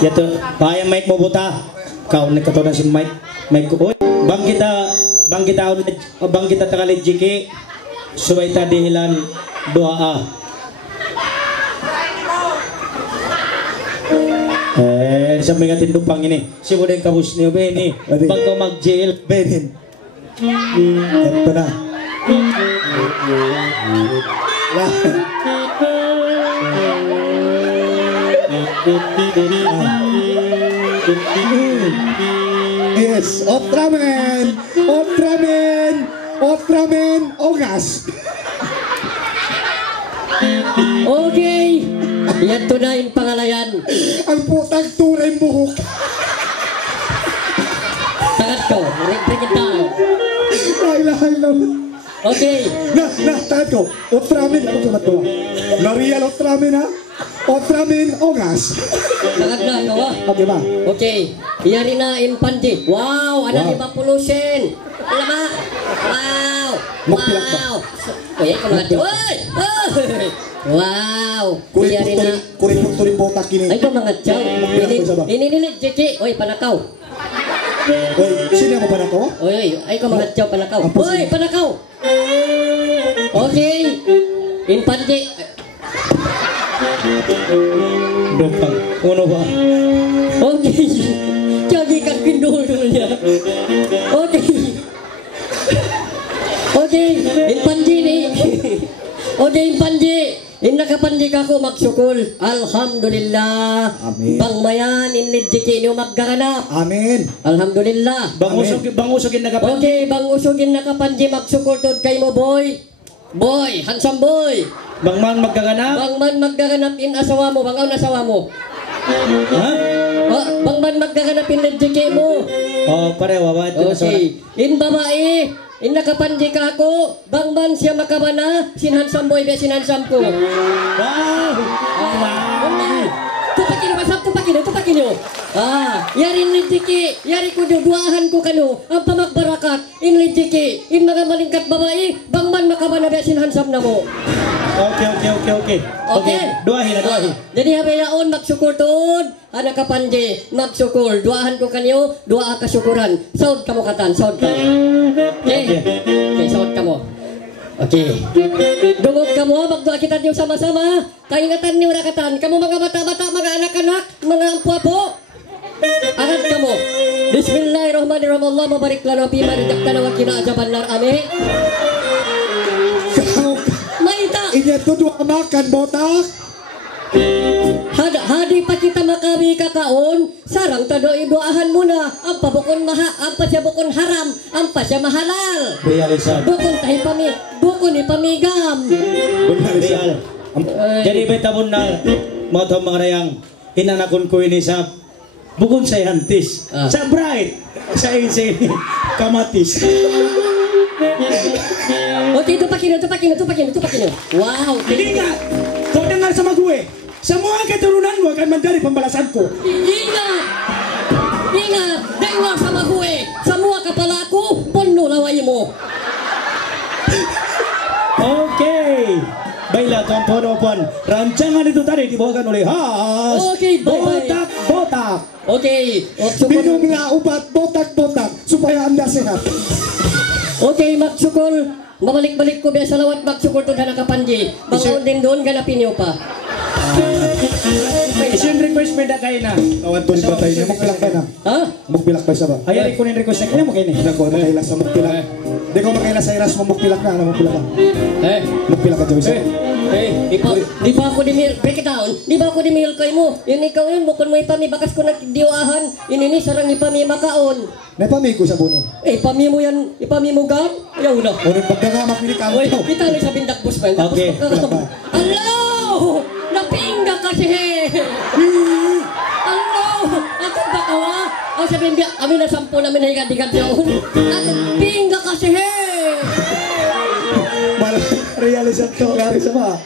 Yato, kaya mic mo buta. Kau nagkataon na si mic. Mic ko. Uy, bang kita takalit jiki. Subay ta dihilan doa. Sa mga tindupang ini. Si mo din kabus niyo, Benny. Bang ko mag-jail. Benin. Ito na. Yes, Ultraman! Ultraman! Ultraman! Ogas! Okay. Yan to na yung pangalayan. Ang putang tunay buhok. Tangat ko. Bring it down. Ay lang. Okay. Tangat ko. Ultraman. Ano ka ba ito? Narial Ultraman ha? Ultraman Ogas. Tangat na ikaw ha. Okay ba? Okay. Yari na impandi. Wow. Ada di population. Alam ba? Wow. Magpilak ba? Wow. Uy, kumati. Uy! Wow. Yari na. Kuripon botak ini. Ay, mga chow. Ini, Jeki. Uy, panakaw. Uy, sino ako panakaw? Uy, ay ko mga chow, panakaw. Uy, panakaw. Okay. Impandi. Dupang. Uno ba? Okay. Jadi kan kindul niya. Okay. Okay. Impandi ni. Okay, impandi. Nakapandi ka ko magsukol. Alhamdulillah. Amin. Bangmayan inlidjiki niyo maggaganap. Amin. Alhamdulillah. Bangusogin nagapandi. Okay, bangusogin nakapandi magsukol tod kay mo boy. Boy, handsome boy. Bangman magkaganap. Bangman maggaganap in asawa mo, bangaw na asawa mo. Ha? Bangman maggaganap in lidjiki mo. Oh, pareho ba? Okay. In babae, in nakapandi ka ako, bangman siya makabana, sinhansam boy be sinhansam ko. Wow! Tupakin nyo. Yari lidjiki, yari ko duduahan ko kano, ang pamagbarakat, in lidjiki, in mga malingkat babae, bangman makabana be sinhansam na mo. Okay. Duahin. Jadi habayaan magsukol tuod, anak kapandi, magsukol, duahan ko kanyo, dua ka syukuran. Saud ka mo katan, saud ka. Okay, saud ka mo. Okay. Dungog ka mo, magdua kita niyo sama-sama. Kaingatan niyo rakatan, kamu mga bata-bata, mga anak-anak, mga ampuapo. Angat ka mo. Bismillahirrahmanirrahim. Allah mabarik lana fi ma razaqtana wa qina azaban nar. Amin. Maita. Inya to dua makan botak. Hadi pa kita makabi kakaon, sarang tado iduahan mo na. Ang pabukon ampa siya bukon haram, ampa siya mahalal. Realisan. Bukon tayo bukon ipamigam. Real. Jadi betabon na mga mga rayang inanakon ko ini sa bukon sa hantis. Sa bright. Sa insane. Kamatis. Okay, tupakin. Wow. Hindi nga. Kung dengar sama gue, semua keturunan gue akan mencari pembalasanku. Ingat, dengar sama gue. Semua kepalaku penuh lawai mo. Okay. Baiklah tuan-tuan, rancangan itu tadi dibawakan oleh Has. Okay, bye-bye. Botak. Okay. Minumlah obat botak-botak supaya Anda sehat. Okay, magsukol. Mabalik-balik ko biya salawat magsukol to na nakapandi. Bangaw din doon, ganapin niyo pa. Isin request meda kayo na. Kawan to ni patay niya, magpilak ka na. Ha? Magpilak pa siya ba? Ayari ko rin request na kanya mo kayo ni. Nako, nakailas sa magpilak. Di ko makailas sa iras mo magpilak na, magpilak ka. Magpilak ka, Joyce. Di ba ako dimil, break it down. Di ba ako dimil kay mo? Yun ikaw yun, bukod mo ipami, bakas ko nagdiwahan. Inini, sarang ipami makaon. Napamay ko sa buno. Ipami mo yan, ipami mo gam? Ayaw na. Unang pagkakamak ni Kamo. Uy, kita na sa bindak bus ba? Okay. Hello! Napingga kasi he! Hello! Ako ba kawa? Ang sabihin niya, amin na sampo namin na higad-higad yun. At pingga kasi he! Realisan to, lari sa ba?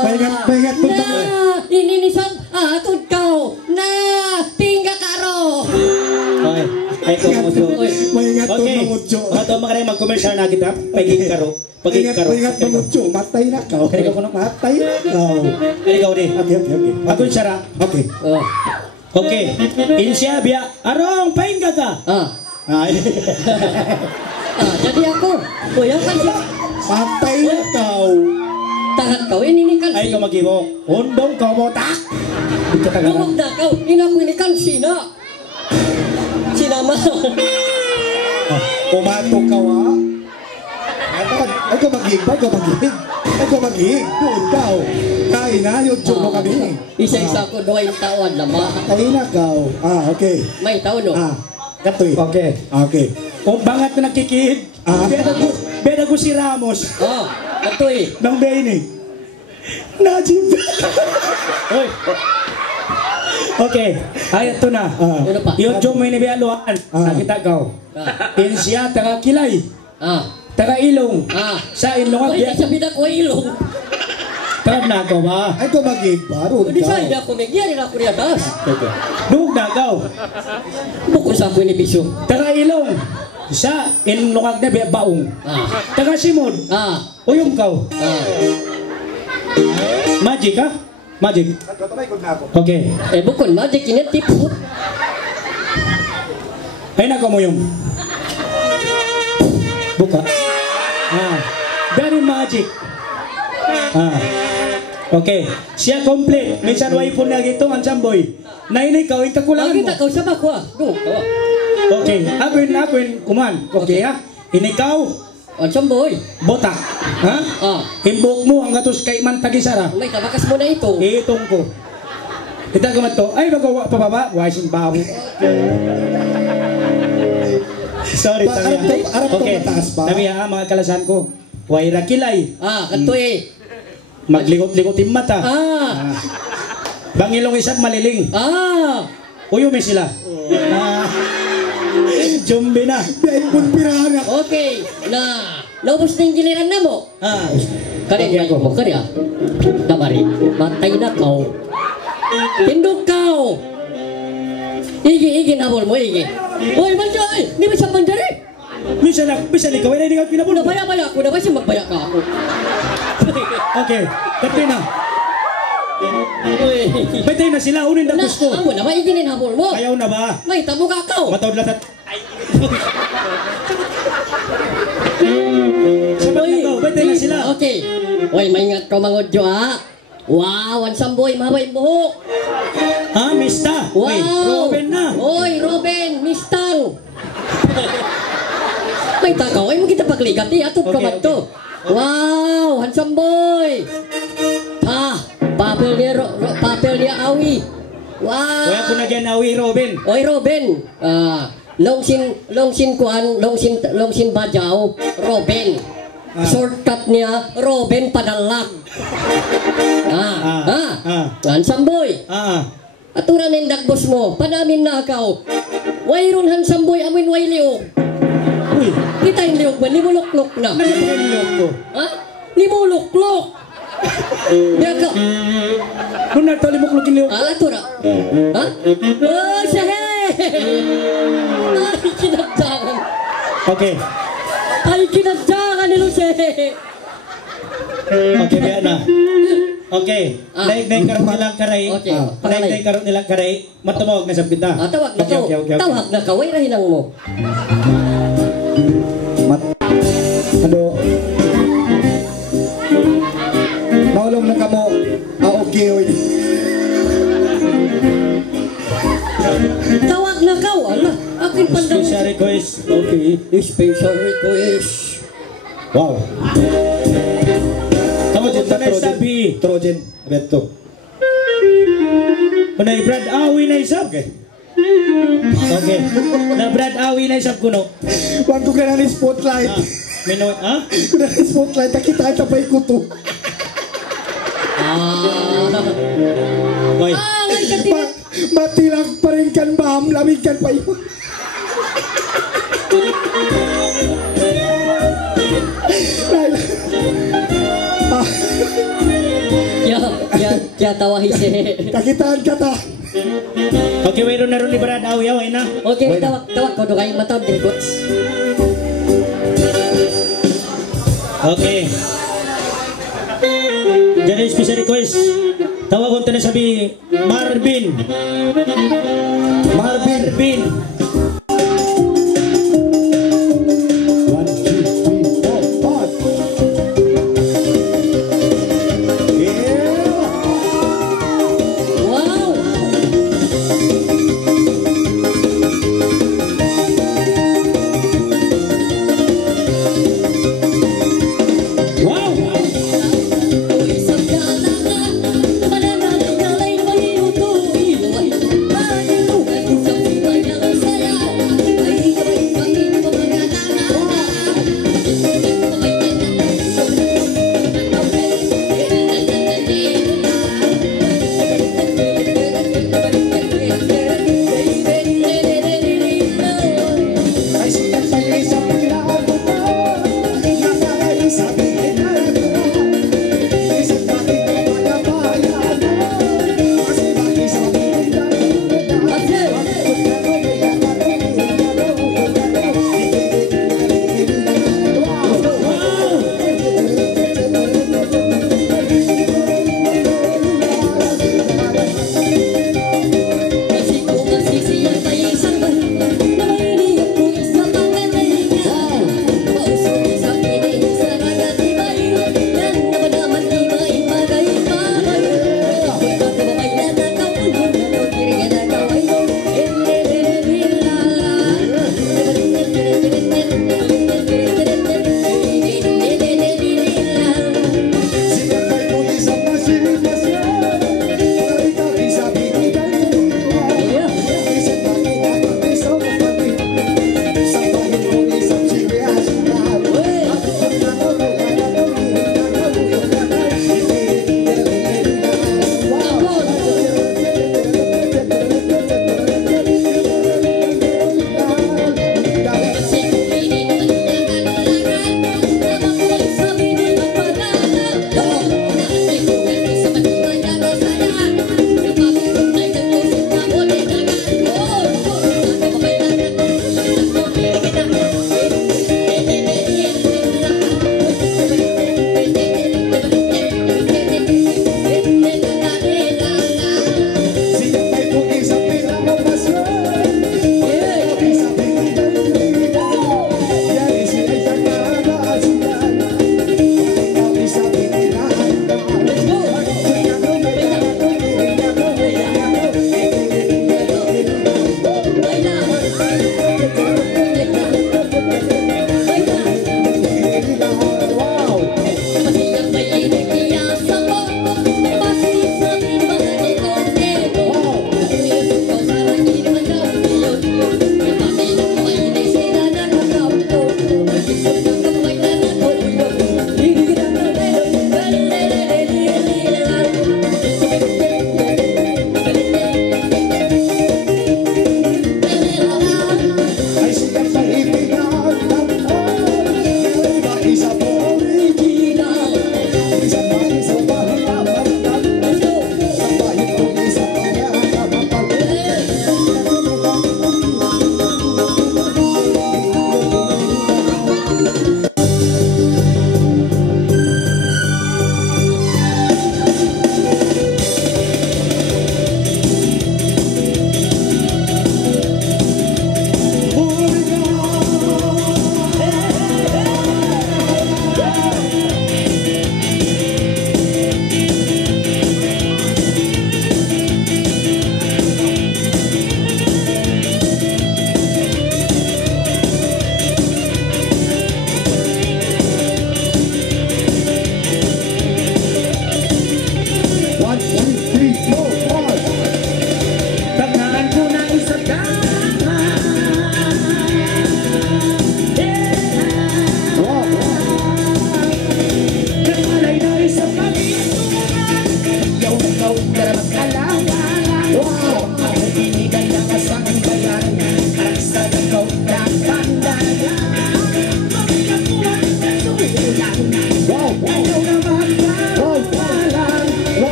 Maingat po na, ininisab, atod kao, na, pingga karo. Okay, ay ko mo so. Maingat to Okay, mamutyo. ato mga mag-commercial na kita, paging karo. Maingat mamutyo, matay na ka. Kaya ko na matay na ka. ikaw din. Okay. Ako sara. Okay. Okay. Insya biya. Arong, pahin ka ka. Ah, jadi ako. Kuya kan siya. Patay na kau. Tangan kau ini kan Ay si. ka mag-iwo. Undong ka mo tak. Ito ka Huwag na kau. Inaku ini kan sina. Sinama. Umato ka wa. Ay ko mag-hig. Doon daw. Kain na, yung tsubo kami. Isa-isa ko 2 taon lama. Kain na kau. Okay. May taon no. Katoy. Okay. Kung bangat na nakikid. Beda ko si Ramos. Katoy. Nang Beni. Najib. Oy. Okay. Ay, ito na. Ano pa? Yung Jomo ini bialuan. Nakita kau. Insya taga Kilay. Taga Ilong. Sa Ilong Oy, sabi na ko ilong. Tarap na ako ba? Ay ko mag-hig pa. Doon Hindi daw. sa ina ko nagyari na ako niya taas. Dug na kau. Bukod sa ako ini piso. Taga Ilong. Sa Ilong na biya baong. Taga Simod. Uyong kau. Magic ha? Magic. Okay. Bukod magic ini tipu. Ay nako mo yung. Buka. Very magic. Okay. Siya complete. May sarway po na gito ang samboy. Nainay ka, ikaw kulangan mo. Kita kau sa bako Go. Okay. Akwin, kuman. Okay ha? Inikaw, Samboy. botak. Ha? Imbok mo ang gatos kay man tagisara. May tabakas mo na ito. Itong ko. Kita kamat to. Ay, magawa pa baba. Wasin babo. Sorry, Arap to mataas ba? Sabi mga kalasan ko. Waira kilay. Katoy. Maglikot-likot yung mata. Bangilong isang maliling. Uyumi sila. Jumbi na. Dahil pun Okay. Naubos na yung giliran na mo. Kaya mo. Kaya. Damari. Matay na kau. Tindog kau. Igi nabol mo, igi. Uy, manjay! Di ba siya manjari? Bisa ikaw. Wala hindi ka pinabulong. Nabaya-baya ako. Nabaya siya magbaya ka ako. Okay. Katay na. Uy. Batay na sila. Unin na gusto. Amo na, maiginin habol mo. Ayaw na ba? May tabo ka kau. Matawad lahat. Sabat na ikaw. Batay na sila. Okay. Uy, maingat ka mangodyo ha. Wow, ang samboy, mahabay buhok. Mista. Wow. Uy, Robin na. Oy, Robin, mistang. May takaw, ay mo kita pagligat eh. Atot ka man to. Wow, handsome boy. Papel niya awi. Wow. Wala ko na dyan awi, Robin. Oy, Robin. Longsin Bajaw, Robin. Shortcut niya, Robin Padalag. Handsome boy. Aturan ng dagbos mo, panamin na akaw. Wayron handsome boy, amin way liog. Uy, Kita yung liog ba? Nimuluklok na. nagpapagilog ko. Nimuluklok. Biya ka. Kung nagtali mo kung kilog. Atura. Oh, sahe! Ay, kinagdangan. Okay. Ay, kinagdangan ni Luce. Okay, biya na. Okay. Naig karot nilang karay. Okay. Naig karot nilang karay. Matumawag na sa kita. Tawag na ka. Okay. Tawag na ka. Way rahinang mo. Maulong na kamo. Okay, oy. Tawag na ka. Wala. Aking pandang. Special request. Okay. Special request. Wow. Kamu dito na sabi. Trojan. Beto. Kunay Brad Awi na isab. Okay. Na Brad Awi na isab kuno. Wag ko ka na ni spotlight. Minuit, ha? Kung na ni spotlight, nakita ito pa ikuto. Boy. Ngay katinag. Matilang pa rin kan bam, lamig kan pa yun. Kaya tawahi si. Kakitaan ka ta. Okay, mayroon na rin ni Brad Awi, away na. Okay, tawag ko doon kayo matawag din coach. Okay. Jadi special request. Tawagon tayo sabi Marvin. Marvin. 1, 2, 3, 4, 5. Yeah. Wow! Wow!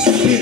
Thank you.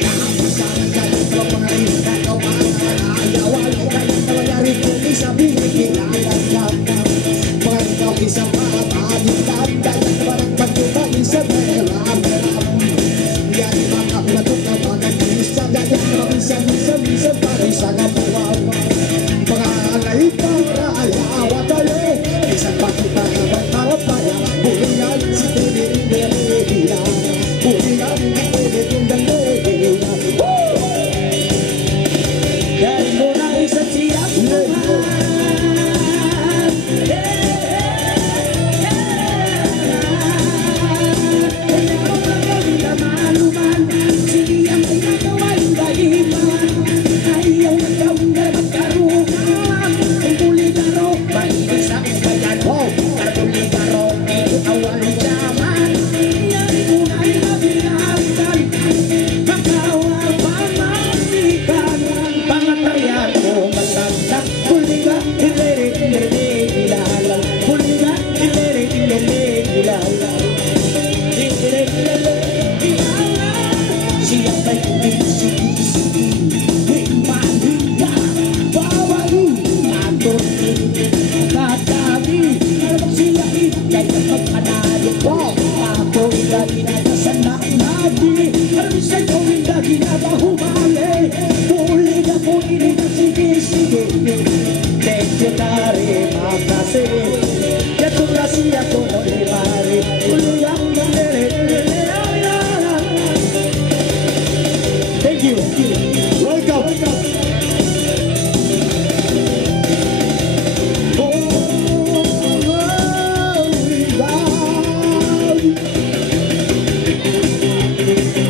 Welcome.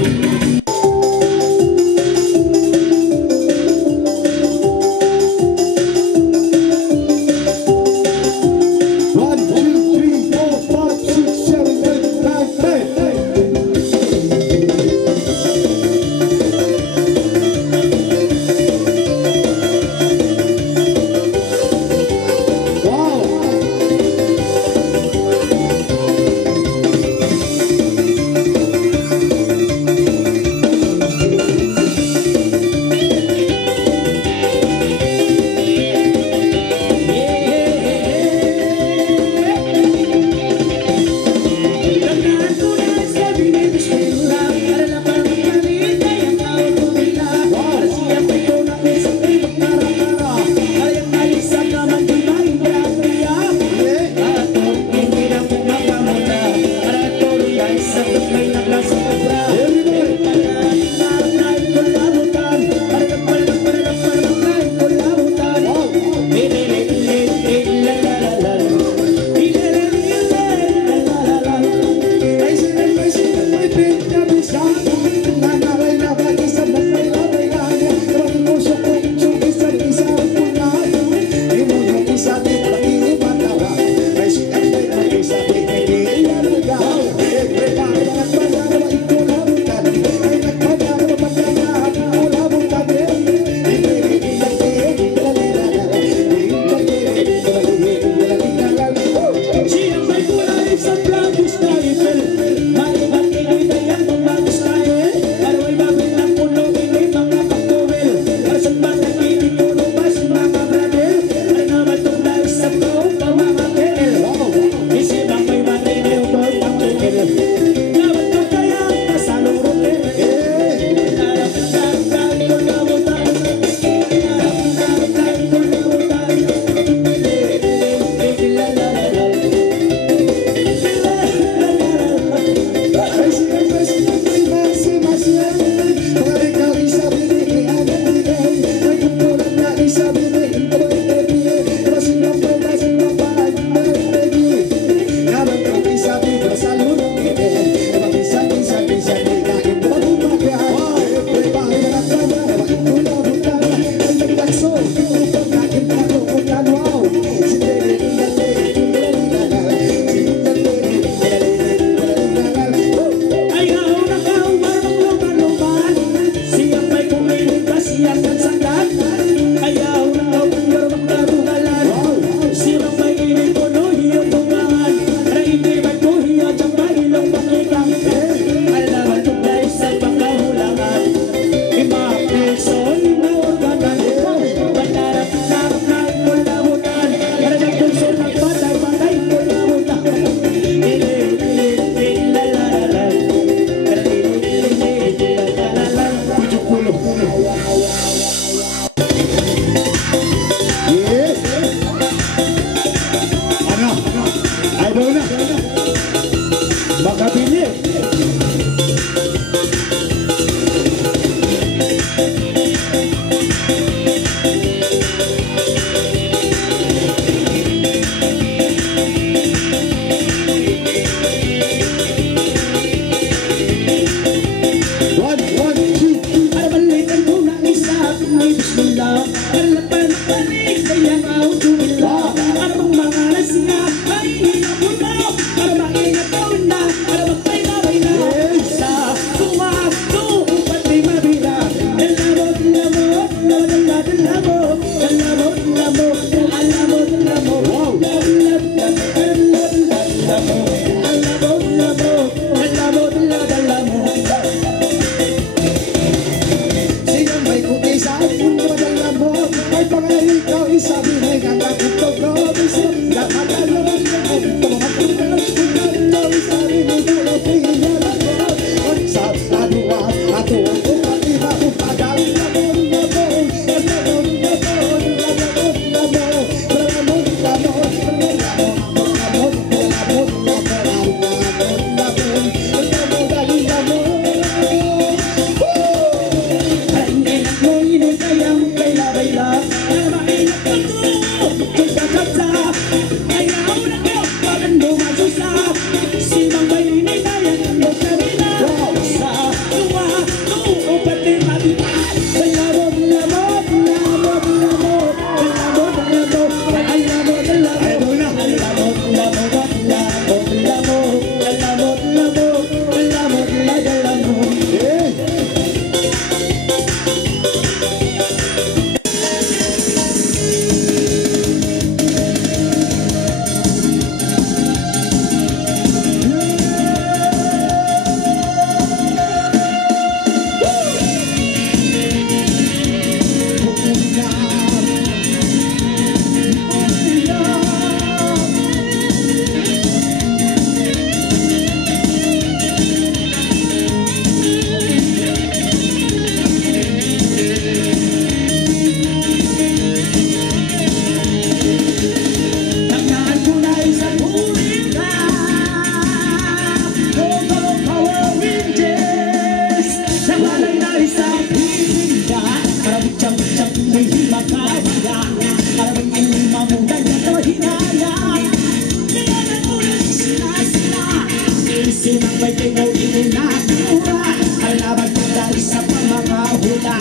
dahil sa pangangahula.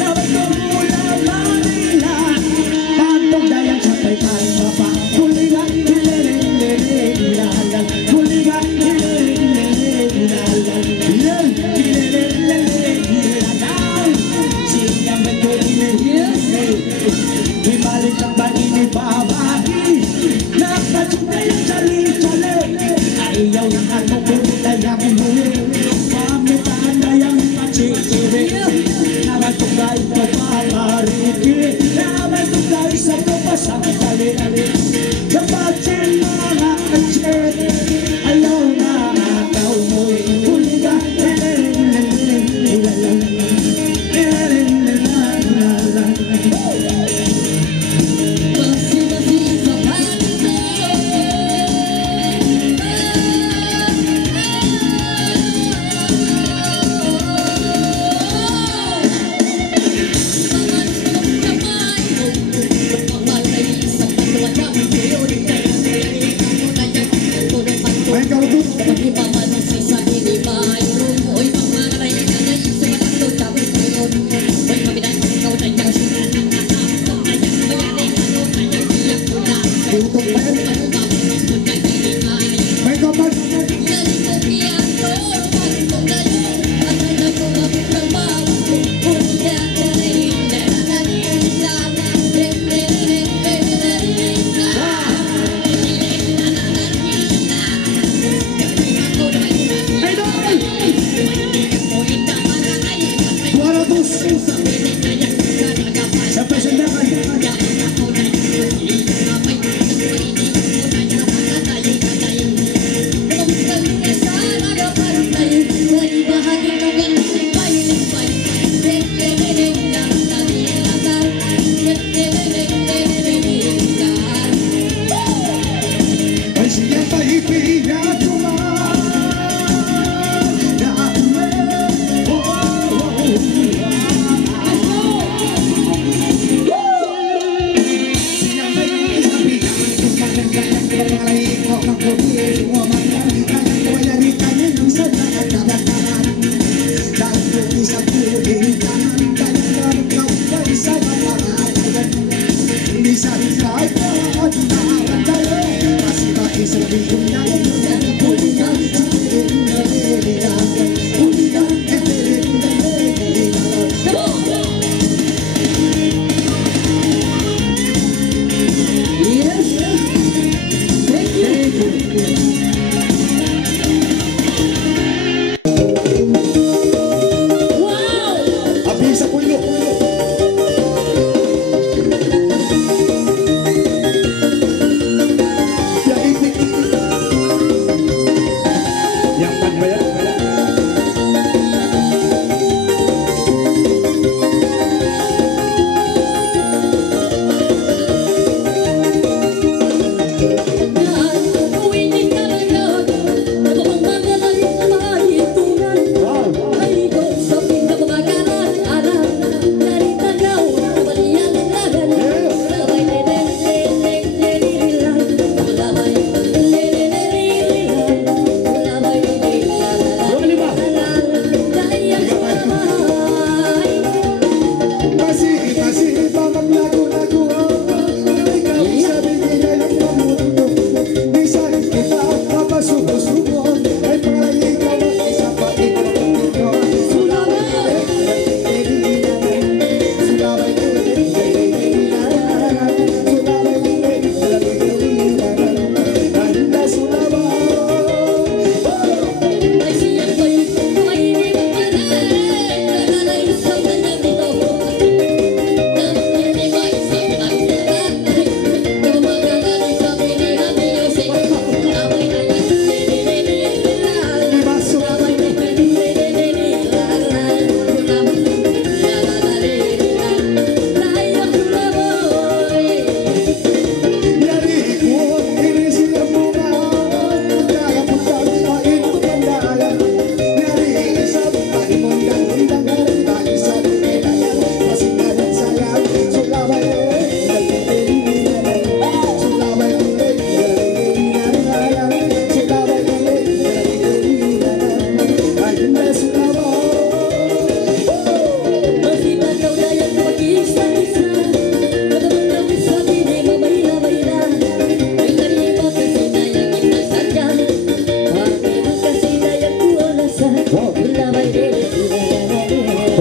Nawag tumula Manila, pagpagdayan sa paypay papa. Kuliga, hilelelelelalan, kuliga, hilelelelelalan, hilelelelelalan. Siyang nagkulihin, may balik ang banini babae. Nakatugay ang chali-chali, ayaw ng atong kumutayang muli. Pamitaan na yung pachikiri, nakatugay pa pamariki, nakatugay sa kapasang tali-tali. Kapag sin mga kachet, ayaw na ataw mo'y kuliga.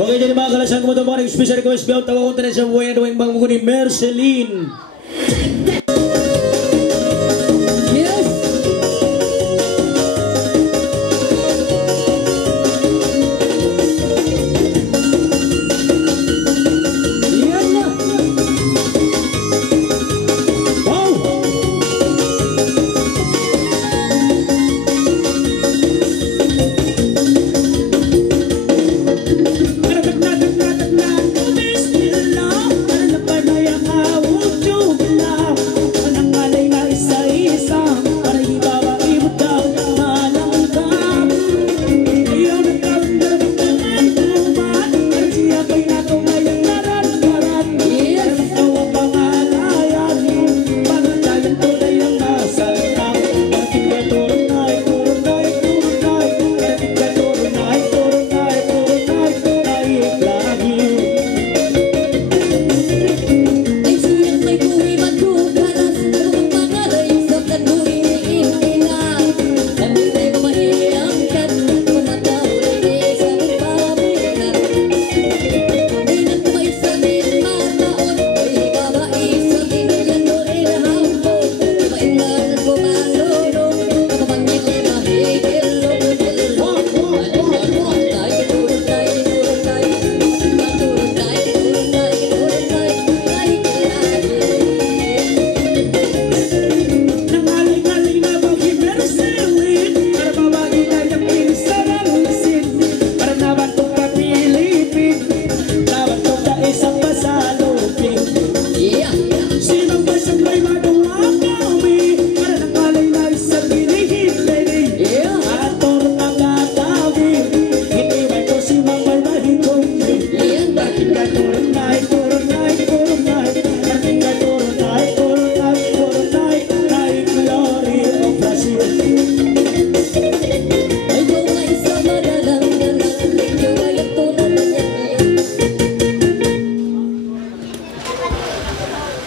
Okay, jadi mga kalasang kumutumbang special request biyaw tawag ko tayo sa buhay na duwing bang ni Merceline. Yes. Yan na. Wow!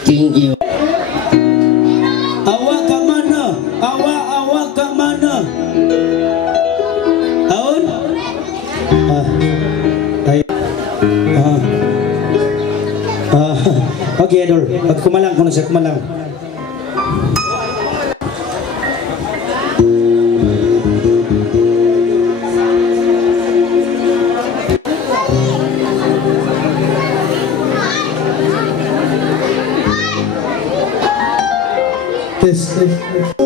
Thank you. Awak ke mana? Awak ke mana? Aun? Okay, Adol. Kumalang ko na siya, kumalang. Test.